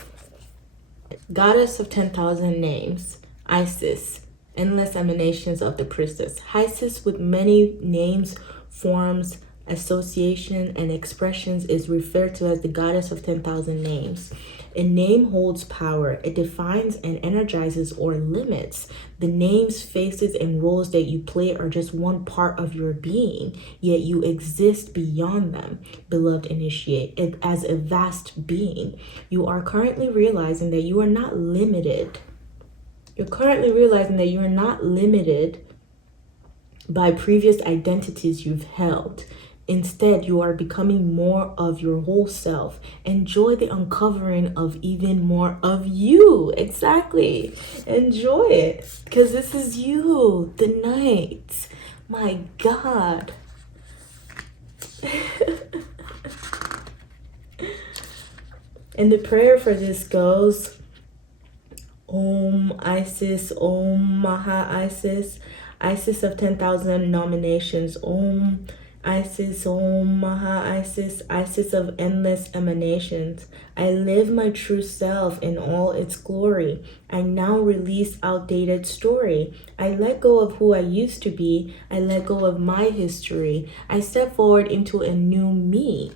Goddess of 10,000 names, Isis, endless emanations of the priestess. Isis, with many names, forms, association, and expressions, is referred to as the goddess of 10,000 names. A name holds power. It defines and energizes or limits. The names, faces, and roles that you play are just one part of your being, yet you exist beyond them. Beloved initiate, as a vast being. You are currently realizing that you are not limited. You're currently realizing that you are not limited by previous identities you've held. Instead, you are becoming more of your whole self. Enjoy the uncovering of even more of you. Exactly. Enjoy it. Because this is you, the night. My God. And the prayer for this goes, Om Isis, Om Maha Isis, Isis of 10,000 nominations, Om Isis, Om Maha Isis, Isis of endless emanations. I live my true self in all its glory. I now release outdated story. I let go of who I used to be. I let go of my history. I step forward into a new me.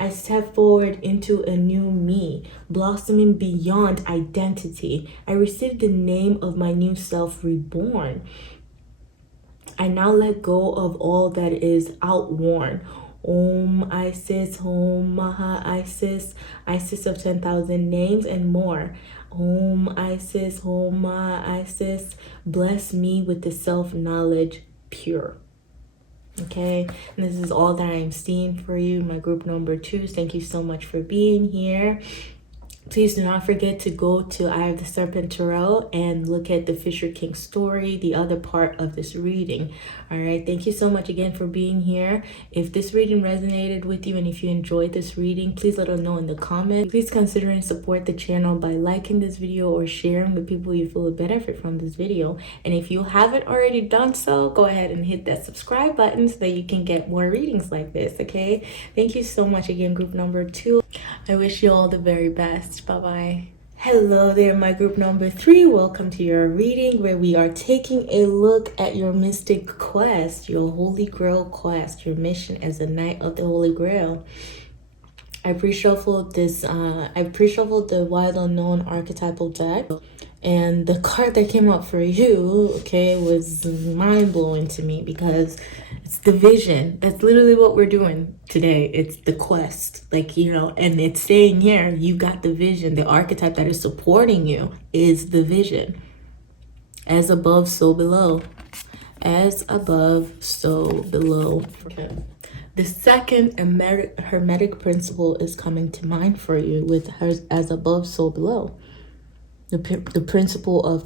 I step forward into a new me, blossoming beyond identity. I receive the name of my new self, reborn. I now let go of all that is outworn. Om Isis, Om Maha Isis, Isis of 10,000 names and more. Om Isis, Om Maha Isis, bless me with the self-knowledge pure. Okay, and this is all that I'm seeing for you, my group number 2. Thank you so much for being here. Please do not forget to go to Eye of the Serpent Tarot and look at the Fisher King story, the other part of this reading. All right, thank you so much again for being here. If this reading resonated with you and if you enjoyed this reading, please let us know in the comments. Please consider and support the channel by liking this video or sharing with people you feel would benefit from this video. And if you haven't already done so, go ahead and hit that subscribe button so that you can get more readings like this, okay? Thank you so much again, group number 2. I wish you all the very best. Bye-bye. Hello there, my group number 3. Welcome to your reading where we are taking a look at your mystic quest, your Holy Grail quest, your mission as a Knight of the Holy Grail. I pre-shuffled the Wild Unknown archetypal deck. And the card that came up for you, okay, was mind-blowing to me because it's the vision. That's literally what we're doing today. It's the quest, and it's saying here, you got the vision. The archetype that is supporting you is the vision. As above, so below. As above, so below. Okay. The second hermetic principle is coming to mind for you with as above, so below. The principle of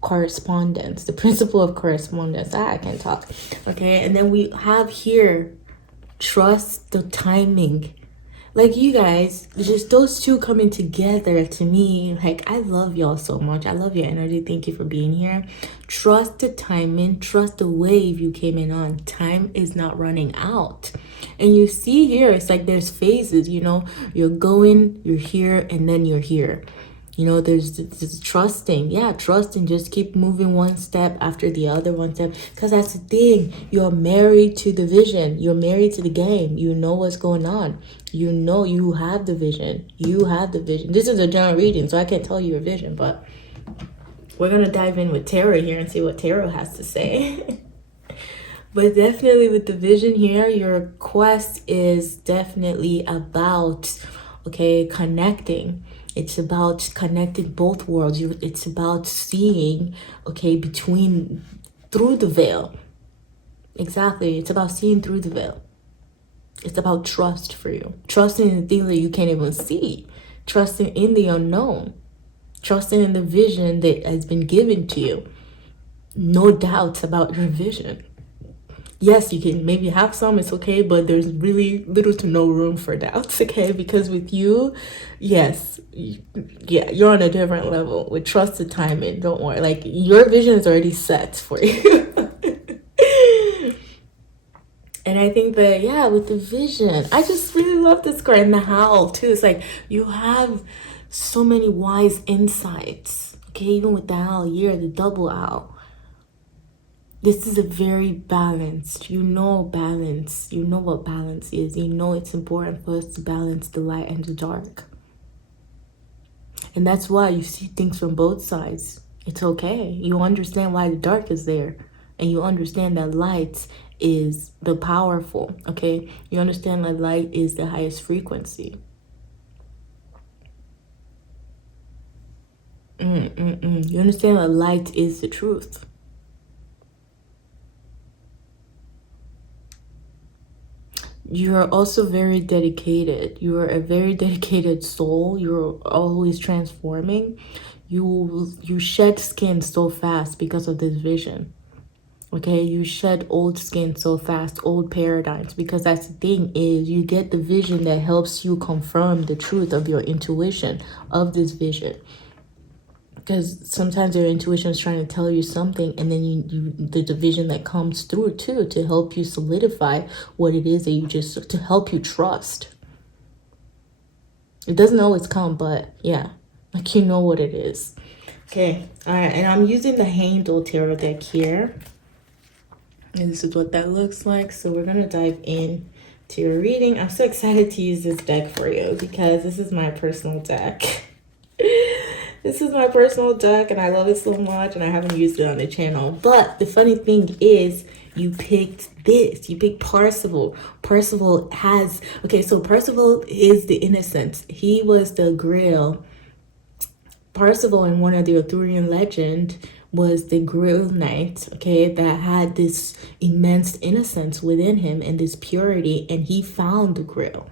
correspondence. The principle of correspondence. I can't talk. Okay, and then we have here, trust the timing. Like, you guys, just those two coming together, to me, like, I love y'all so much. I love your energy. Thank you for being here. Trust the timing. Trust the wave you came in on. Time is not running out. And you see here, it's like there's phases, you know. You're going, you're here, and then you're here. You know, there's trusting. Yeah, trusting. Just keep moving one step after the other, one step. Because that's the thing. You're married to the vision. You're married to the game. You know what's going on. You know you have the vision. You have the vision. This is a general reading, so I can't tell you your vision. But we're going to dive in with tarot here and see what tarot has to say. But definitely with the vision here, your quest is definitely about, okay, connecting. It's about connecting both worlds. It's about seeing, okay, through the veil. Exactly. It's about seeing through the veil. It's about trust for you. Trusting in the things that you can't even see. Trusting in the unknown. Trusting in the vision that has been given to you. No doubts about your vision. Yes, you can maybe have some, it's okay, but there's really little to no room for doubts, okay? Because with you, yes, yeah, you're on a different level with trust the timing. Don't worry, like, your vision is already set for you. And I think that, yeah, with the vision, I just really love this card, and the howl too. It's like you have so many wise insights, okay? Even with the owl here, the double owl. This is a very balanced, balance. You know what balance is. You know it's important for us to balance the light and the dark. And that's why you see things from both sides. It's okay. You understand why the dark is there. And you understand that light is the powerful, okay? You understand that light is the highest frequency. You understand that light is the truth. You're also very dedicated. You're a very dedicated soul. You're always transforming. You shed skin so fast because of this vision. Okay, you shed old skin so fast, old paradigms, because that's the thing is you get the vision that helps you confirm the truth of your intuition of this vision. Because sometimes your intuition is trying to tell you something, and then the vision that comes through too to help you solidify what it is that to help you trust. It doesn't always come, but yeah, like, you know what it is. Okay, all right, and I'm using the Handle Tarot deck here. And this is what that looks like. So we're gonna dive in to your reading. I'm so excited to use this deck for you because this is my personal deck. This is my personal deck and I love it so much, and I haven't used it on the channel. But the funny thing is you picked this. You picked Percival. Percival has, okay, so Percival is the innocence. He was the Grail. Percival in one of the Arthurian legend was the Grail Knight, okay, that had this immense innocence within him and this purity, and he found the Grail.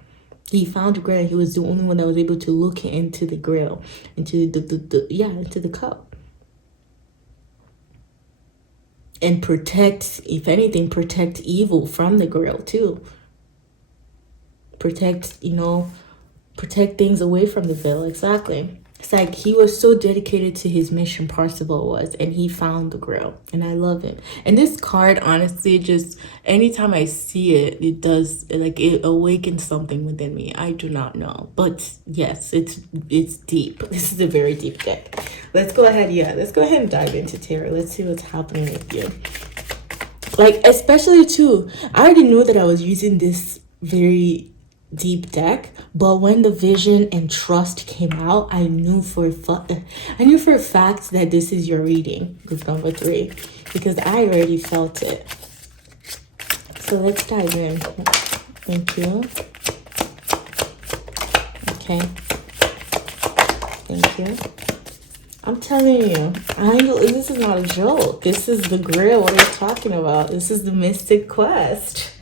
He found the Grail. He was the only one that was able to look into the Grail, into into the cup. And protect, if anything, protect evil from the Grail too. Protect, protect things away from the veil, exactly. It's like he was so dedicated to his mission, Percival was, and he found the Grail, and I love him. And this card, honestly, just anytime I see it, it does, like, it awakens something within me. I do not know, but yes, it's deep. This is a very deep deck. Let's go ahead, let's go ahead and dive into tarot. Let's see what's happening with you. Like, especially too, I already knew that I was using this very deep deck, but when the vision and trust came out, I knew for a fact that this is your reading with number 3, because I already felt it. So let's dive in. Thank you. Okay, thank you. I'm telling you, this is not a joke. This is the grail. What are you talking about? This is the mystic quest.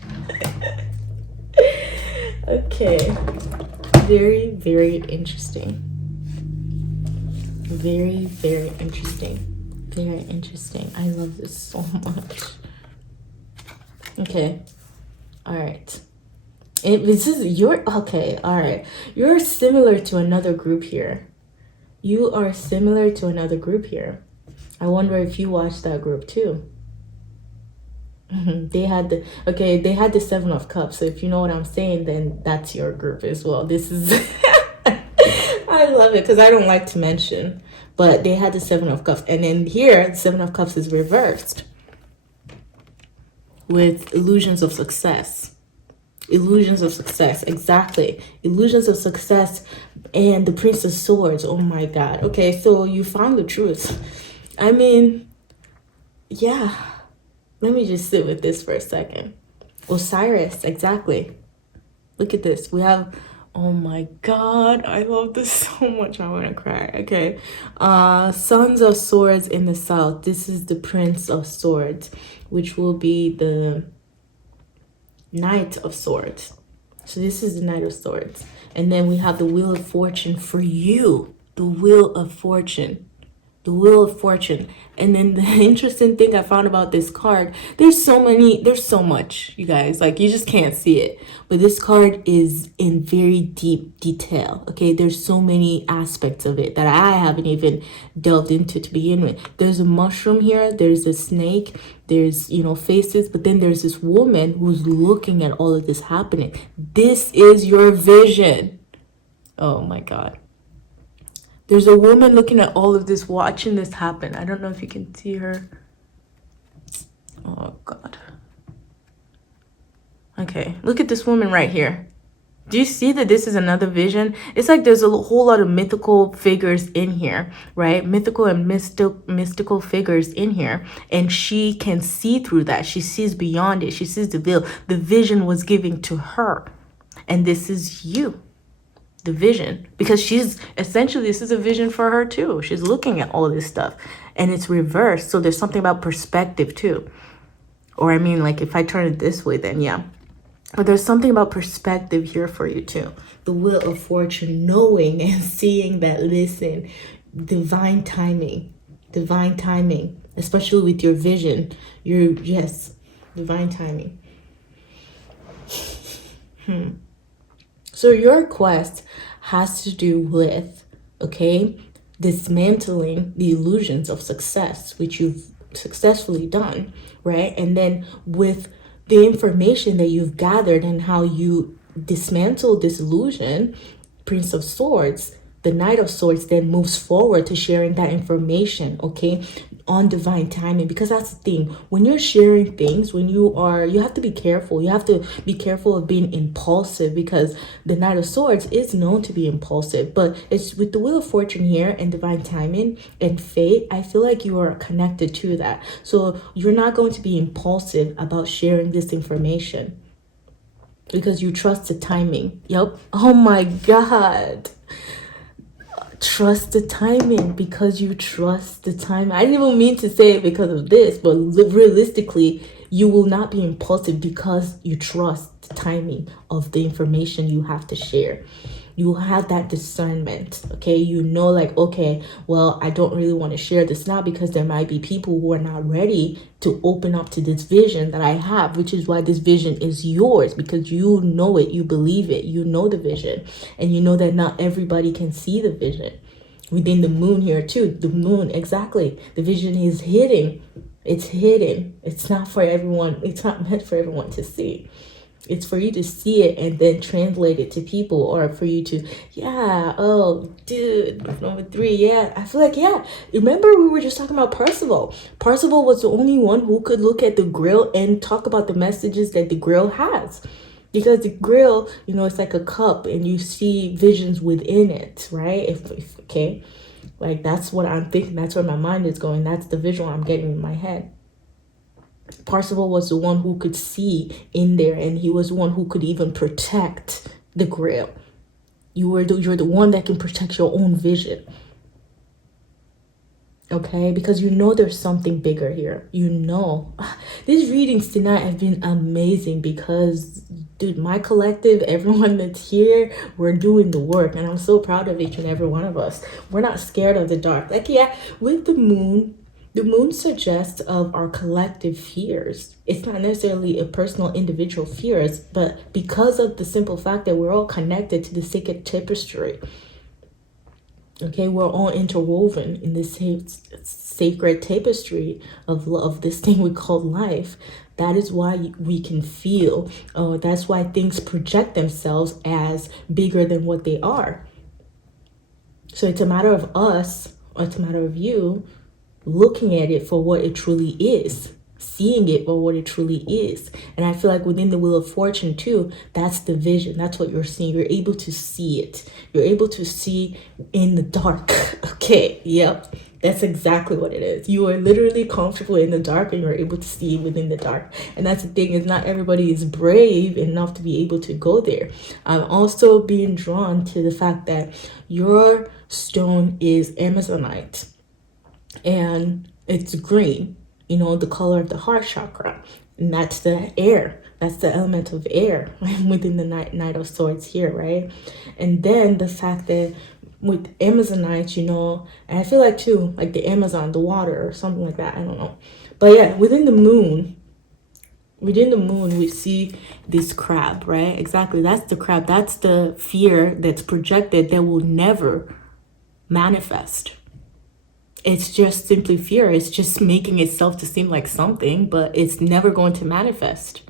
Okay. Very, very interesting. Very, very interesting. Very interesting. I love this so much. Okay. All right. This is your, okay. All right. You're similar to another group here. You are similar to another group here. I wonder if you watched that group too. They had the Seven of Cups. So if you know what I'm saying, then that's your group as well. This is I love it because I don't like to mention, but they had the Seven of Cups, and then here the Seven of Cups is reversed with illusions of success. Illusions of success, exactly. Illusions of success, and the Prince of Swords. Oh my God. Okay, so you found the truth. I mean, yeah. Let me just sit with this for a second. Osiris, exactly. Look at this. We have, oh my God, I love this so much. I want to cry. Okay. Sons of Swords in the south. This is the Prince of Swords, which will be the Knight of Swords. So this is the Knight of Swords. And then we have the Wheel of Fortune for you. The Wheel of Fortune. The Wheel of Fortune. And then the interesting thing I found about this card, there's so much, you guys, like you just can't see it. But this card is in very deep detail. Okay, there's so many aspects of it that I haven't even delved into to begin with. There's a mushroom here, there's a snake, there's, you know, faces, but then there's this woman who's looking at all of this happening. This is your vision. Oh my God. There's a woman looking at all of this, watching this happen. I don't know if you can see her. Oh, God. Okay, look at this woman right here. Do you see that this is another vision? It's like there's a whole lot of mythical figures in here, right? Mythical and mystical figures in here. And she can see through that. She sees beyond it. She sees the veil. The vision was given to her. And this is you. The vision, because she's essentially, this is a vision for her too. She's looking at all this stuff and it's reversed. So there's something about perspective too. Or I mean, like if I turn it this way, then yeah. But there's something about perspective here for you too. The Wheel of Fortune, knowing and seeing that, listen, divine timing, especially with your vision, yes, divine timing. So your quest has to do with, okay, dismantling the illusions of success, which you've successfully done, right? And then with the information that you've gathered and how you dismantle this illusion, Prince of Swords, the Knight of Swords then moves forward to sharing that information, okay, on divine timing. Because that's the thing, when you're sharing things, you have to be careful. You have to be careful of being impulsive, because the Knight of Swords is known to be impulsive. But it's with the Wheel of Fortune here and divine timing and fate, I feel like you are connected to that. So you're not going to be impulsive about sharing this information because you trust the timing. Yep. Oh my God. Trust the timing, because you trust the timing. I didn't even mean to say it because of this, but realistically, you will not be impulsive because you trust the timing of the information you have to share. You have that discernment, okay? You know, like, okay, well, I don't really want to share this now because there might be people who are not ready to open up to this vision that I have, which is why this vision is yours, because you know it, you believe it, you know the vision, and you know that not everybody can see the vision. Within the moon here too, the moon, exactly. The vision is hidden. It's hidden. It's not for everyone. It's not meant for everyone to see. It's for you to see it and then translate it to people, or for you to, yeah, oh, dude, number 3, yeah. I feel like, yeah. Remember we were just talking about Percival. Percival was the only one who could look at the Grail and talk about the messages that the Grail has. Because the Grail, you know, it's like a cup and you see visions within it, right? Okay, like that's what I'm thinking. That's where my mind is going. That's the visual I'm getting in my head. Percival was the one who could see in there, and he was the one who could even protect the Grail. You're the one that can protect your own vision. Okay, because you know there's something bigger here. You know, these readings tonight have been amazing because, dude, my collective, everyone that's here, we're doing the work, and I'm so proud of each and every one of us. We're not scared of the dark. Like, yeah, with the moon suggests of our collective fears. It's not necessarily a personal individual fears, but because of the simple fact that we're all connected to the sacred tapestry. Okay, we're all interwoven in this sacred tapestry of love, this thing we call life. That is why we can feel, that's why things project themselves as bigger than what they are. So it's a matter of us, or it's a matter of you looking at it for what it truly is, seeing it for what it truly is. And I feel like within the Wheel of Fortune too, that's the vision. That's what you're seeing. You're able to see it. You're able to see in the dark. Okay, yep. That's exactly what it is. You are literally comfortable in the dark and you're able to see within the dark. And that's the thing, is not everybody is brave enough to be able to go there. I'm also being drawn to the fact that your stone is Amazonite and it's green, you know, the color of the heart chakra, and that's the air, that's the element of air within the Knight of Swords here, right? And then the fact that with Amazonite, you know, and I feel like too, like the Amazon, the water or something like that, I don't know, but yeah, within the moon, we see this crab, right? Exactly, that's the crab. That's the fear that's projected that will never manifest. It's just simply fear. It's just making itself to seem like something, but it's never going to manifest.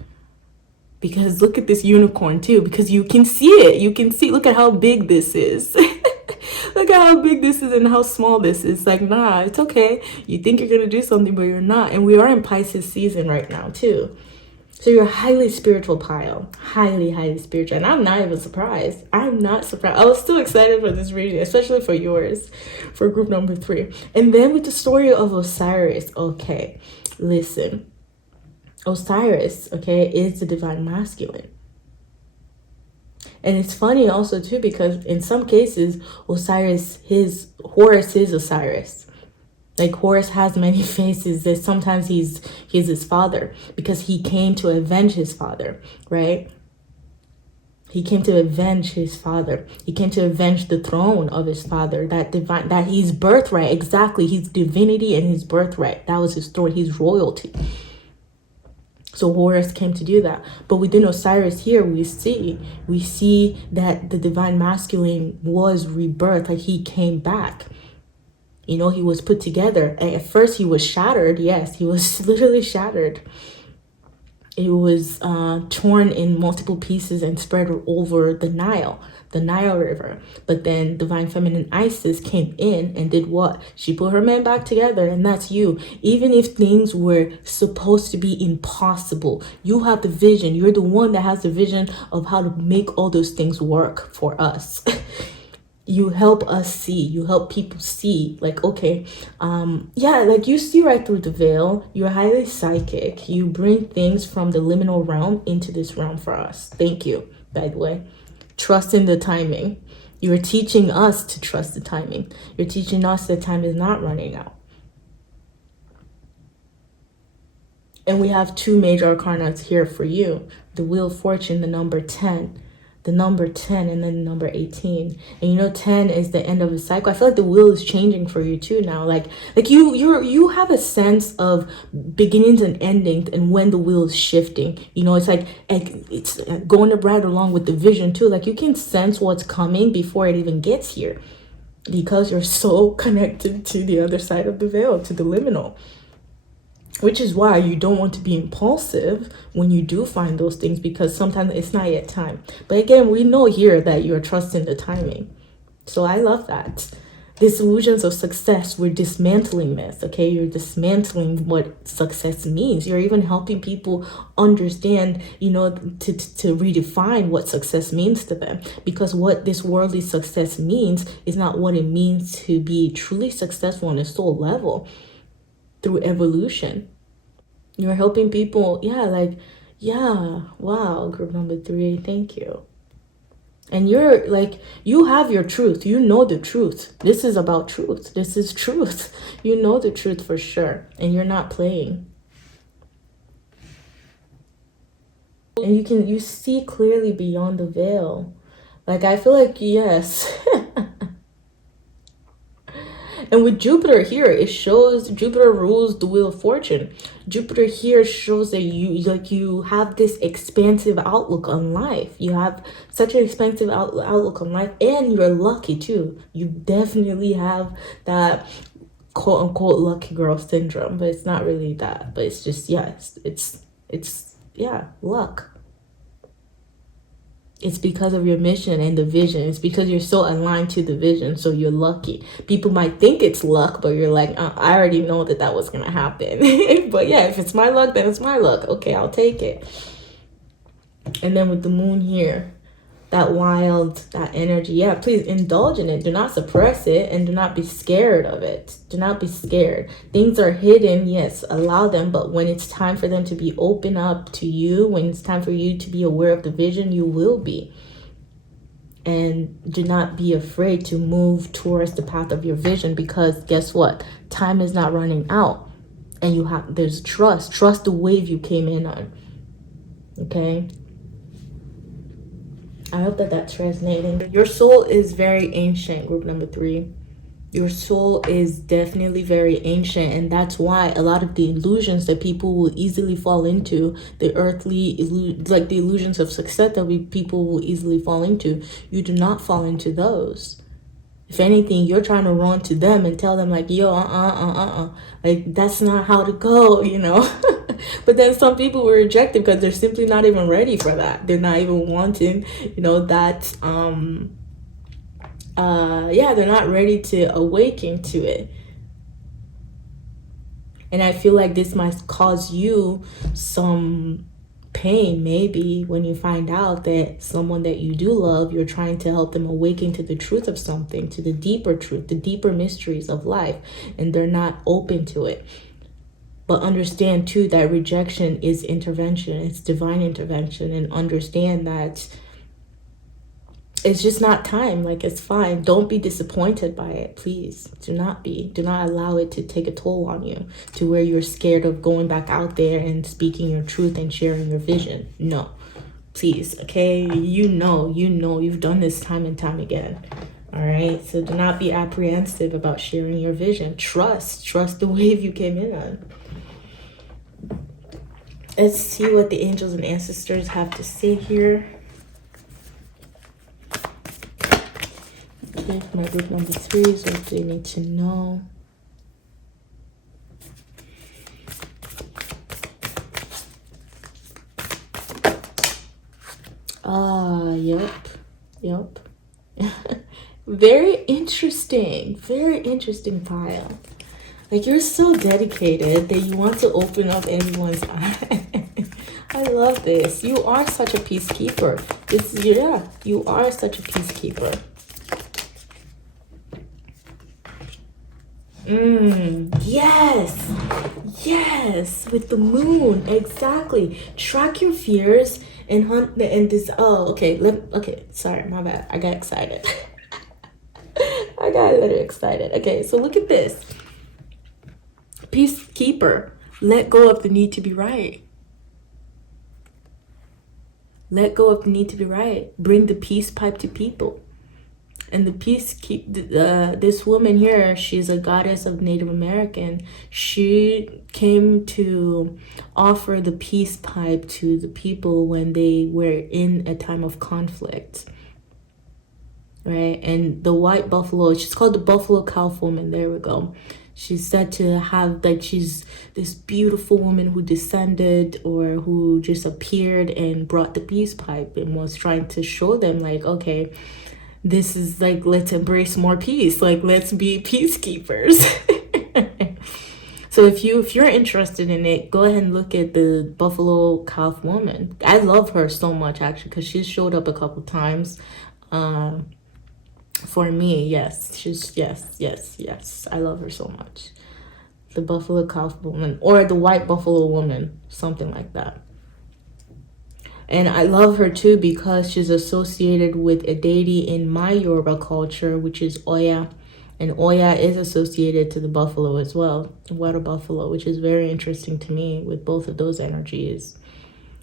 Because look at this unicorn too, because you can see it. You can see, look at how big this is. Look at how big this is and how small this is. Like, nah, it's okay. You think you're going to do something, but you're not. And we are in Pisces season right now too. So you're a highly spiritual pile, highly, highly spiritual. And I'm not even surprised. I'm not surprised. I was still excited for this reading, especially for yours, for group number 3. And then with the story of Osiris, okay, listen. Osiris, okay, is the divine masculine. And it's funny also too, because in some cases, Horus is Osiris. Like Horus has many faces. That sometimes he's his father, because he came to avenge his father, right? He came to avenge his father. He came to avenge the throne of his father, that his birthright, exactly, his divinity and his birthright. That was his throne, his royalty. So Horus came to do that. But within Osiris here, we see that the divine masculine was rebirthed, like he came back. You know, he was put together. And at first he was shattered. Yes, he was literally shattered. It was torn in multiple pieces and spread over the Nile River. But then divine feminine Isis came in and did what? She put her men back together, and that's you. Even if things were supposed to be impossible, you have the vision. You're the one that has the vision of how to make all those things work for us. You help us see, you help people see, like, okay, yeah, like you see right through the veil. You're highly psychic. You bring things from the liminal realm into this realm for us. Thank you, by the way. Trust in the timing. You're teaching us to trust the timing. You're teaching us that time is not running out. And we have 2 major arcana here for you: the Wheel of Fortune, the number 10, and then the number 18. And you know, 10 is the end of a cycle. I feel like the wheel is changing for you too now. Like you have a sense of beginnings and endings, and when the wheel is shifting, you know, it's like it's going right along with the vision too. Like you can sense what's coming before it even gets here, because you're so connected to the other side of the veil, to the liminal. Which is why you don't want to be impulsive when you do find those things, because sometimes it's not yet time. But again, we know here that you're trusting the timing. So I love that. These illusions of success, we're dismantling this, okay? You're dismantling what success means. You're even helping people understand, you know, to redefine what success means to them. Because what this worldly success means is not what it means to be truly successful on a soul level. Through evolution, you're helping people. Yeah, like, yeah, wow, group number 3, thank you. And you're like, you have your truth. You know the truth. This is about truth. This is truth. You know the truth for sure. And you're not playing. And you see clearly beyond the veil. Like, I feel like, yes. And with Jupiter here, it shows Jupiter rules the wheel of fortune. Jupiter here shows that you have this expansive outlook on life. You have such an expansive outlook on life, and you're lucky too. You definitely have that quote unquote lucky girl syndrome, but it's not really that. But it's just, yes, it's yeah, luck. It's because of your mission and the vision. It's because you're so aligned to the vision, so you're lucky. People might think it's luck, but you're like, I already know that was gonna happen. But yeah, if it's my luck, then it's my luck. Okay, I'll take it. And then with the moon here, that wild, that energy, yeah, please indulge in it. Do not suppress it, and do not be scared of it. Do not be scared. Things are hidden, yes, allow them, but when it's time for them to be open up to you, when it's time for you to be aware of the vision, you will be. And do not be afraid to move towards the path of your vision, because guess what? Time is not running out. And there's trust the wave you came in on. Okay? I hope that's resonating. Your soul is very ancient, group number 3. Your soul is definitely very ancient, and that's why a lot of the illusions that people will easily fall into, the earthly, like the illusions of success that people will easily fall into, you do not fall into those. If anything, you're trying to run to them and tell them like, yo, like that's not how to go, you know. But then some people will reject it because they're simply not even ready for that. They're not even wanting, you know, that yeah, they're not ready to awaken to it. And I feel like this might cause you some pain, maybe, when you find out that someone that you do love, you're trying to help them awaken to the truth of something, to the deeper truth, the deeper mysteries of life, and they're not open to it. But understand too that rejection is intervention. It's divine intervention. And understand that it's just not time. Like, it's fine. Don't be disappointed by it. Please do not be. Do not allow it to take a toll on you to where you're scared of going back out there and speaking your truth and sharing your vision. No, please. Okay. You know, you've done this time and time again. All right. So do not be apprehensive about sharing your vision. Trust the wave you came in on. Let's see what the angels and ancestors have to say here. Okay, for my group number 3, so what do you need to know? Yep. Very interesting pile. Like, you're so dedicated that you want to open up everyone's eyes. I love this. You are such a peacekeeper. You are such a peacekeeper. Yes, with the moon, exactly. Track your fears and hunt and this. Oh, okay. Sorry, my bad. I got excited. I got a little excited. Okay, so look at this. Peacekeeper, let go of the need to be right. Let go of the need to be right. Bring the peace pipe to people. And the this woman here, she's a goddess of Native American. She came to offer the peace pipe to the people when they were in a time of conflict. Right? And the white buffalo, she's called the Buffalo Calf woman. There we go. She's said to have, like, she's this beautiful woman who descended or who just appeared and brought the peace pipe and was trying to show them, like, okay, this is like, let's embrace more peace. Like, let's be peacekeepers. So if you're interested in it, go ahead and look at the Buffalo Calf woman. I love her so much, actually, because she's showed up a couple times. For me, yes, yes. I love her so much. The Buffalo Calf woman, or the white buffalo woman, something like that. And I love her too because she's associated with a deity in my Yoruba culture, which is Oya. And Oya is associated to the buffalo as well, the water buffalo, which is very interesting to me with both of those energies.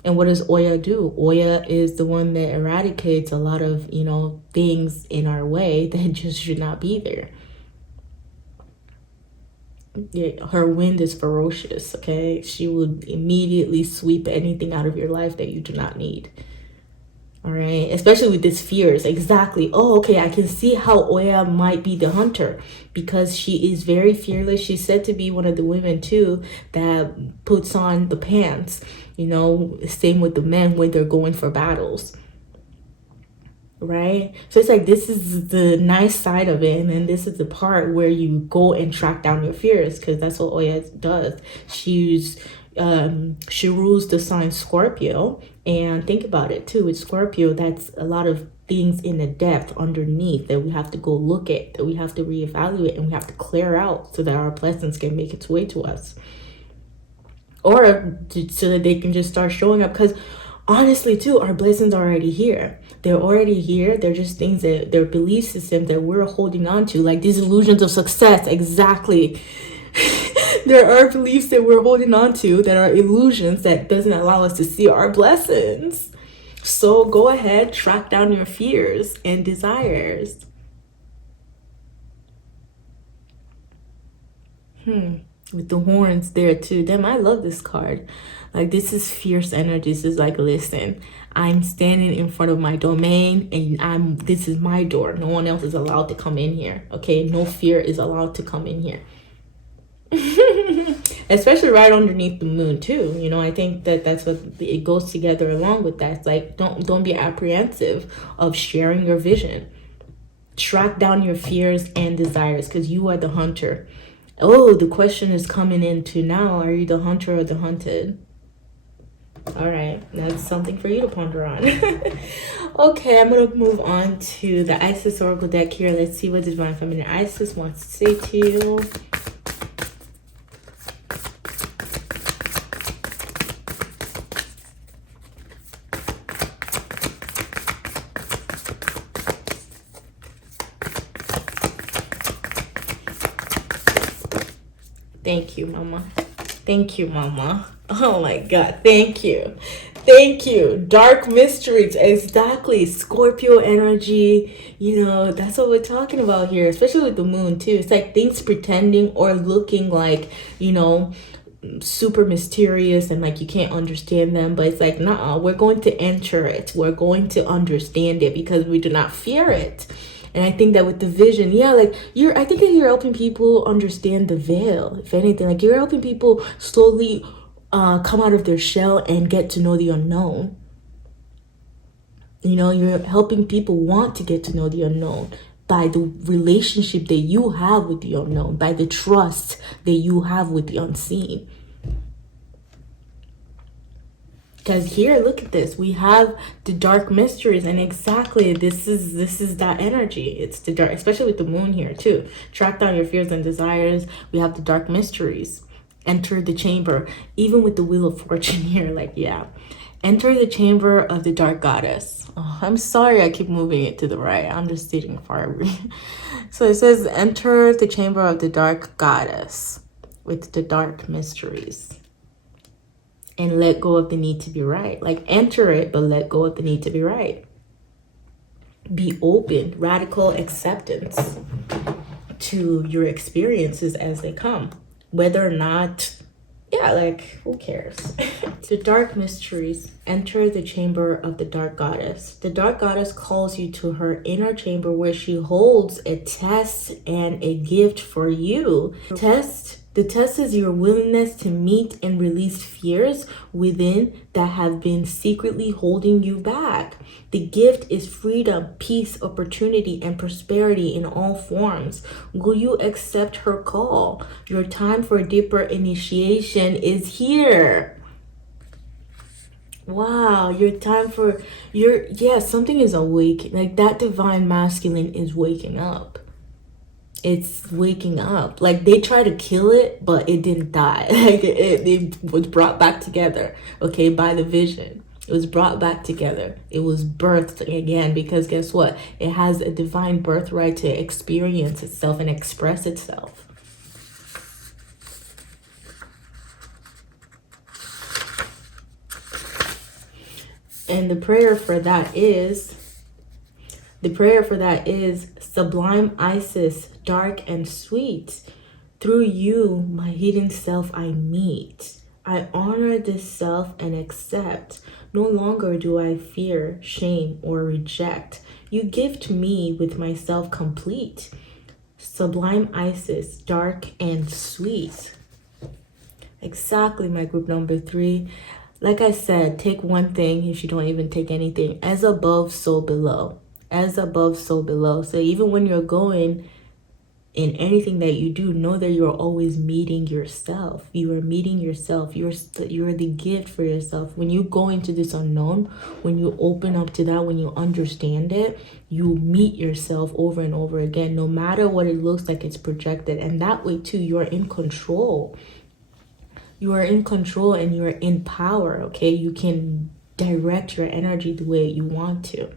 And what does Oya do? Oya is the one that eradicates a lot of, you know, things in our way that just should not be there. Yeah, her wind is ferocious, okay? She will immediately sweep anything out of your life that you do not need. All right, especially with these fears. Exactly. Oh, okay, I can see how Oya might be the hunter because she is very fearless. She's said to be one of the women too that puts on the pants, you know, same with the men when they're going for battles. Right? So it's like this is the nice side of it, and then this is the part where you go and track down your fears, because that's what Oya does. She rules the sign Scorpio, and think about it too with Scorpio, that's a lot of things in the depth underneath that we have to go look at, that we have to reevaluate, and we have to clear out so that our blessings can make its way to us, or so that they can just start showing up. Because honestly too, our blessings are already here. They're already here. They're just things that their belief system that we're holding on to, like these illusions of success. Exactly. There are beliefs that we're holding on to that are illusions that doesn't allow us to see our blessings. So go ahead, track down your fears and desires. With the horns there too. Damn, I love this card. Like, this is fierce energy. This is like, listen, I'm standing in front of my domain, and this is my door. No one else is allowed to come in here. Okay, no fear is allowed to come in here. Especially right underneath the moon too. You know, I think that's what it goes together along with that. It's like, don't be apprehensive of sharing your vision. Track down your fears and desires, because you are the hunter. Oh, the question is coming into now. Are you the hunter or the hunted? All right, that's something for you to ponder on. Okay, I'm gonna move on to the Isis Oracle deck here. Let's see what Divine Feminine Isis wants to say to you. Thank you, Mama. Thank you, Mama. Oh my God, thank you. Thank you. Dark mysteries, exactly. Scorpio energy, you know, that's what we're talking about here, especially with the moon too. It's like things pretending or looking like, you know, super mysterious and like you can't understand them, but it's like, nah, we're going to enter it. We're going to understand it because we do not fear it. And I think that with the vision, yeah, like I think that you're helping people understand the veil. If anything, like you're helping people slowly come out of their shell and get to know the unknown. You know, you're helping people want to get to know the unknown by the relationship that you have with the unknown, by the trust that you have with the unseen. Because here, look at this. We have the dark mysteries, and exactly this is that energy. It's the dark, especially with the moon here too. Track down your fears and desires. We have the dark mysteries. Enter the chamber. Even with the Wheel of Fortune here, like, yeah. Enter the chamber of the dark goddess. Oh, I'm sorry I keep moving it to the right. I'm just sitting far. So it says, enter the chamber of the dark goddess with the dark mysteries. And let go of the need to be right. Like, enter it, but let go of the need to be right. Be open, radical acceptance to your experiences as they come. Whether or not, yeah, like, who cares? The dark mysteries. Enter the chamber of the dark goddess. The dark goddess calls you to her inner chamber where she holds a test and a gift for you. The test is your willingness to meet and release fears within that have been secretly holding you back. The gift is freedom, peace, opportunity, and prosperity in all forms. Will you accept her call? Your time for deeper initiation is here. Wow, something is awake. Like, that divine masculine is waking up. It's waking up. Like, they tried to kill it, but it didn't die. Like, it was brought back together, okay, by the vision. It was brought back together. It was birthed again, because guess what? It has a divine birthright to experience itself and express itself. And the prayer for that is, sublime Isis, dark and sweet. Through you, my hidden self I meet. I honor this self and accept. No longer do I fear, shame, or reject. You gift me with myself complete. Sublime Isis, dark and sweet. Exactly, my group number 3. Like I said, take one thing if you don't even take anything. As above, so below. As above, so below. So even when you're going in anything that you do, know that you're always meeting yourself. You are meeting yourself. You're the gift for yourself. When you go into this unknown, when you open up to that, when you understand it, you meet yourself over and over again, no matter what it looks like it's projected. And that way too, you're in control. You are in control and you're in power, okay? You can direct your energy the way you want to,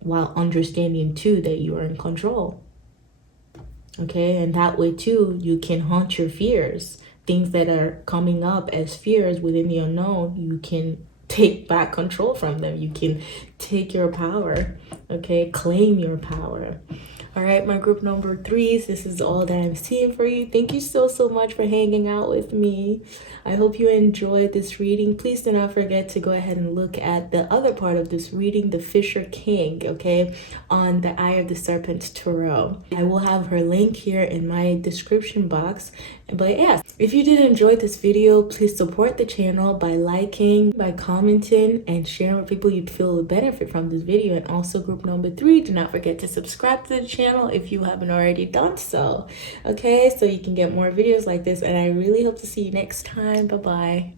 while understanding too that you are in control. Okay, and that way too, you can haunt your fears. Things that are coming up as fears within the unknown, you can take back control from them. You can take your power, okay? Claim your power. All right, my group number 3s, this is all that I'm seeing for you. Thank you so much for hanging out with me. I hope you enjoyed this reading. Please do not forget to go ahead and look at the other part of this reading, the Fisher King, okay, on the Eye of the Serpent Tarot. I will have her link here in my description box. But yeah, if you did enjoy this video, please support the channel by liking, by commenting, and sharing with people you'd feel would benefit from this video. And also group number 3, do not forget to subscribe to the channel if you haven't already done so. Okay, so you can get more videos like this, and I really hope to see you next time. Bye bye.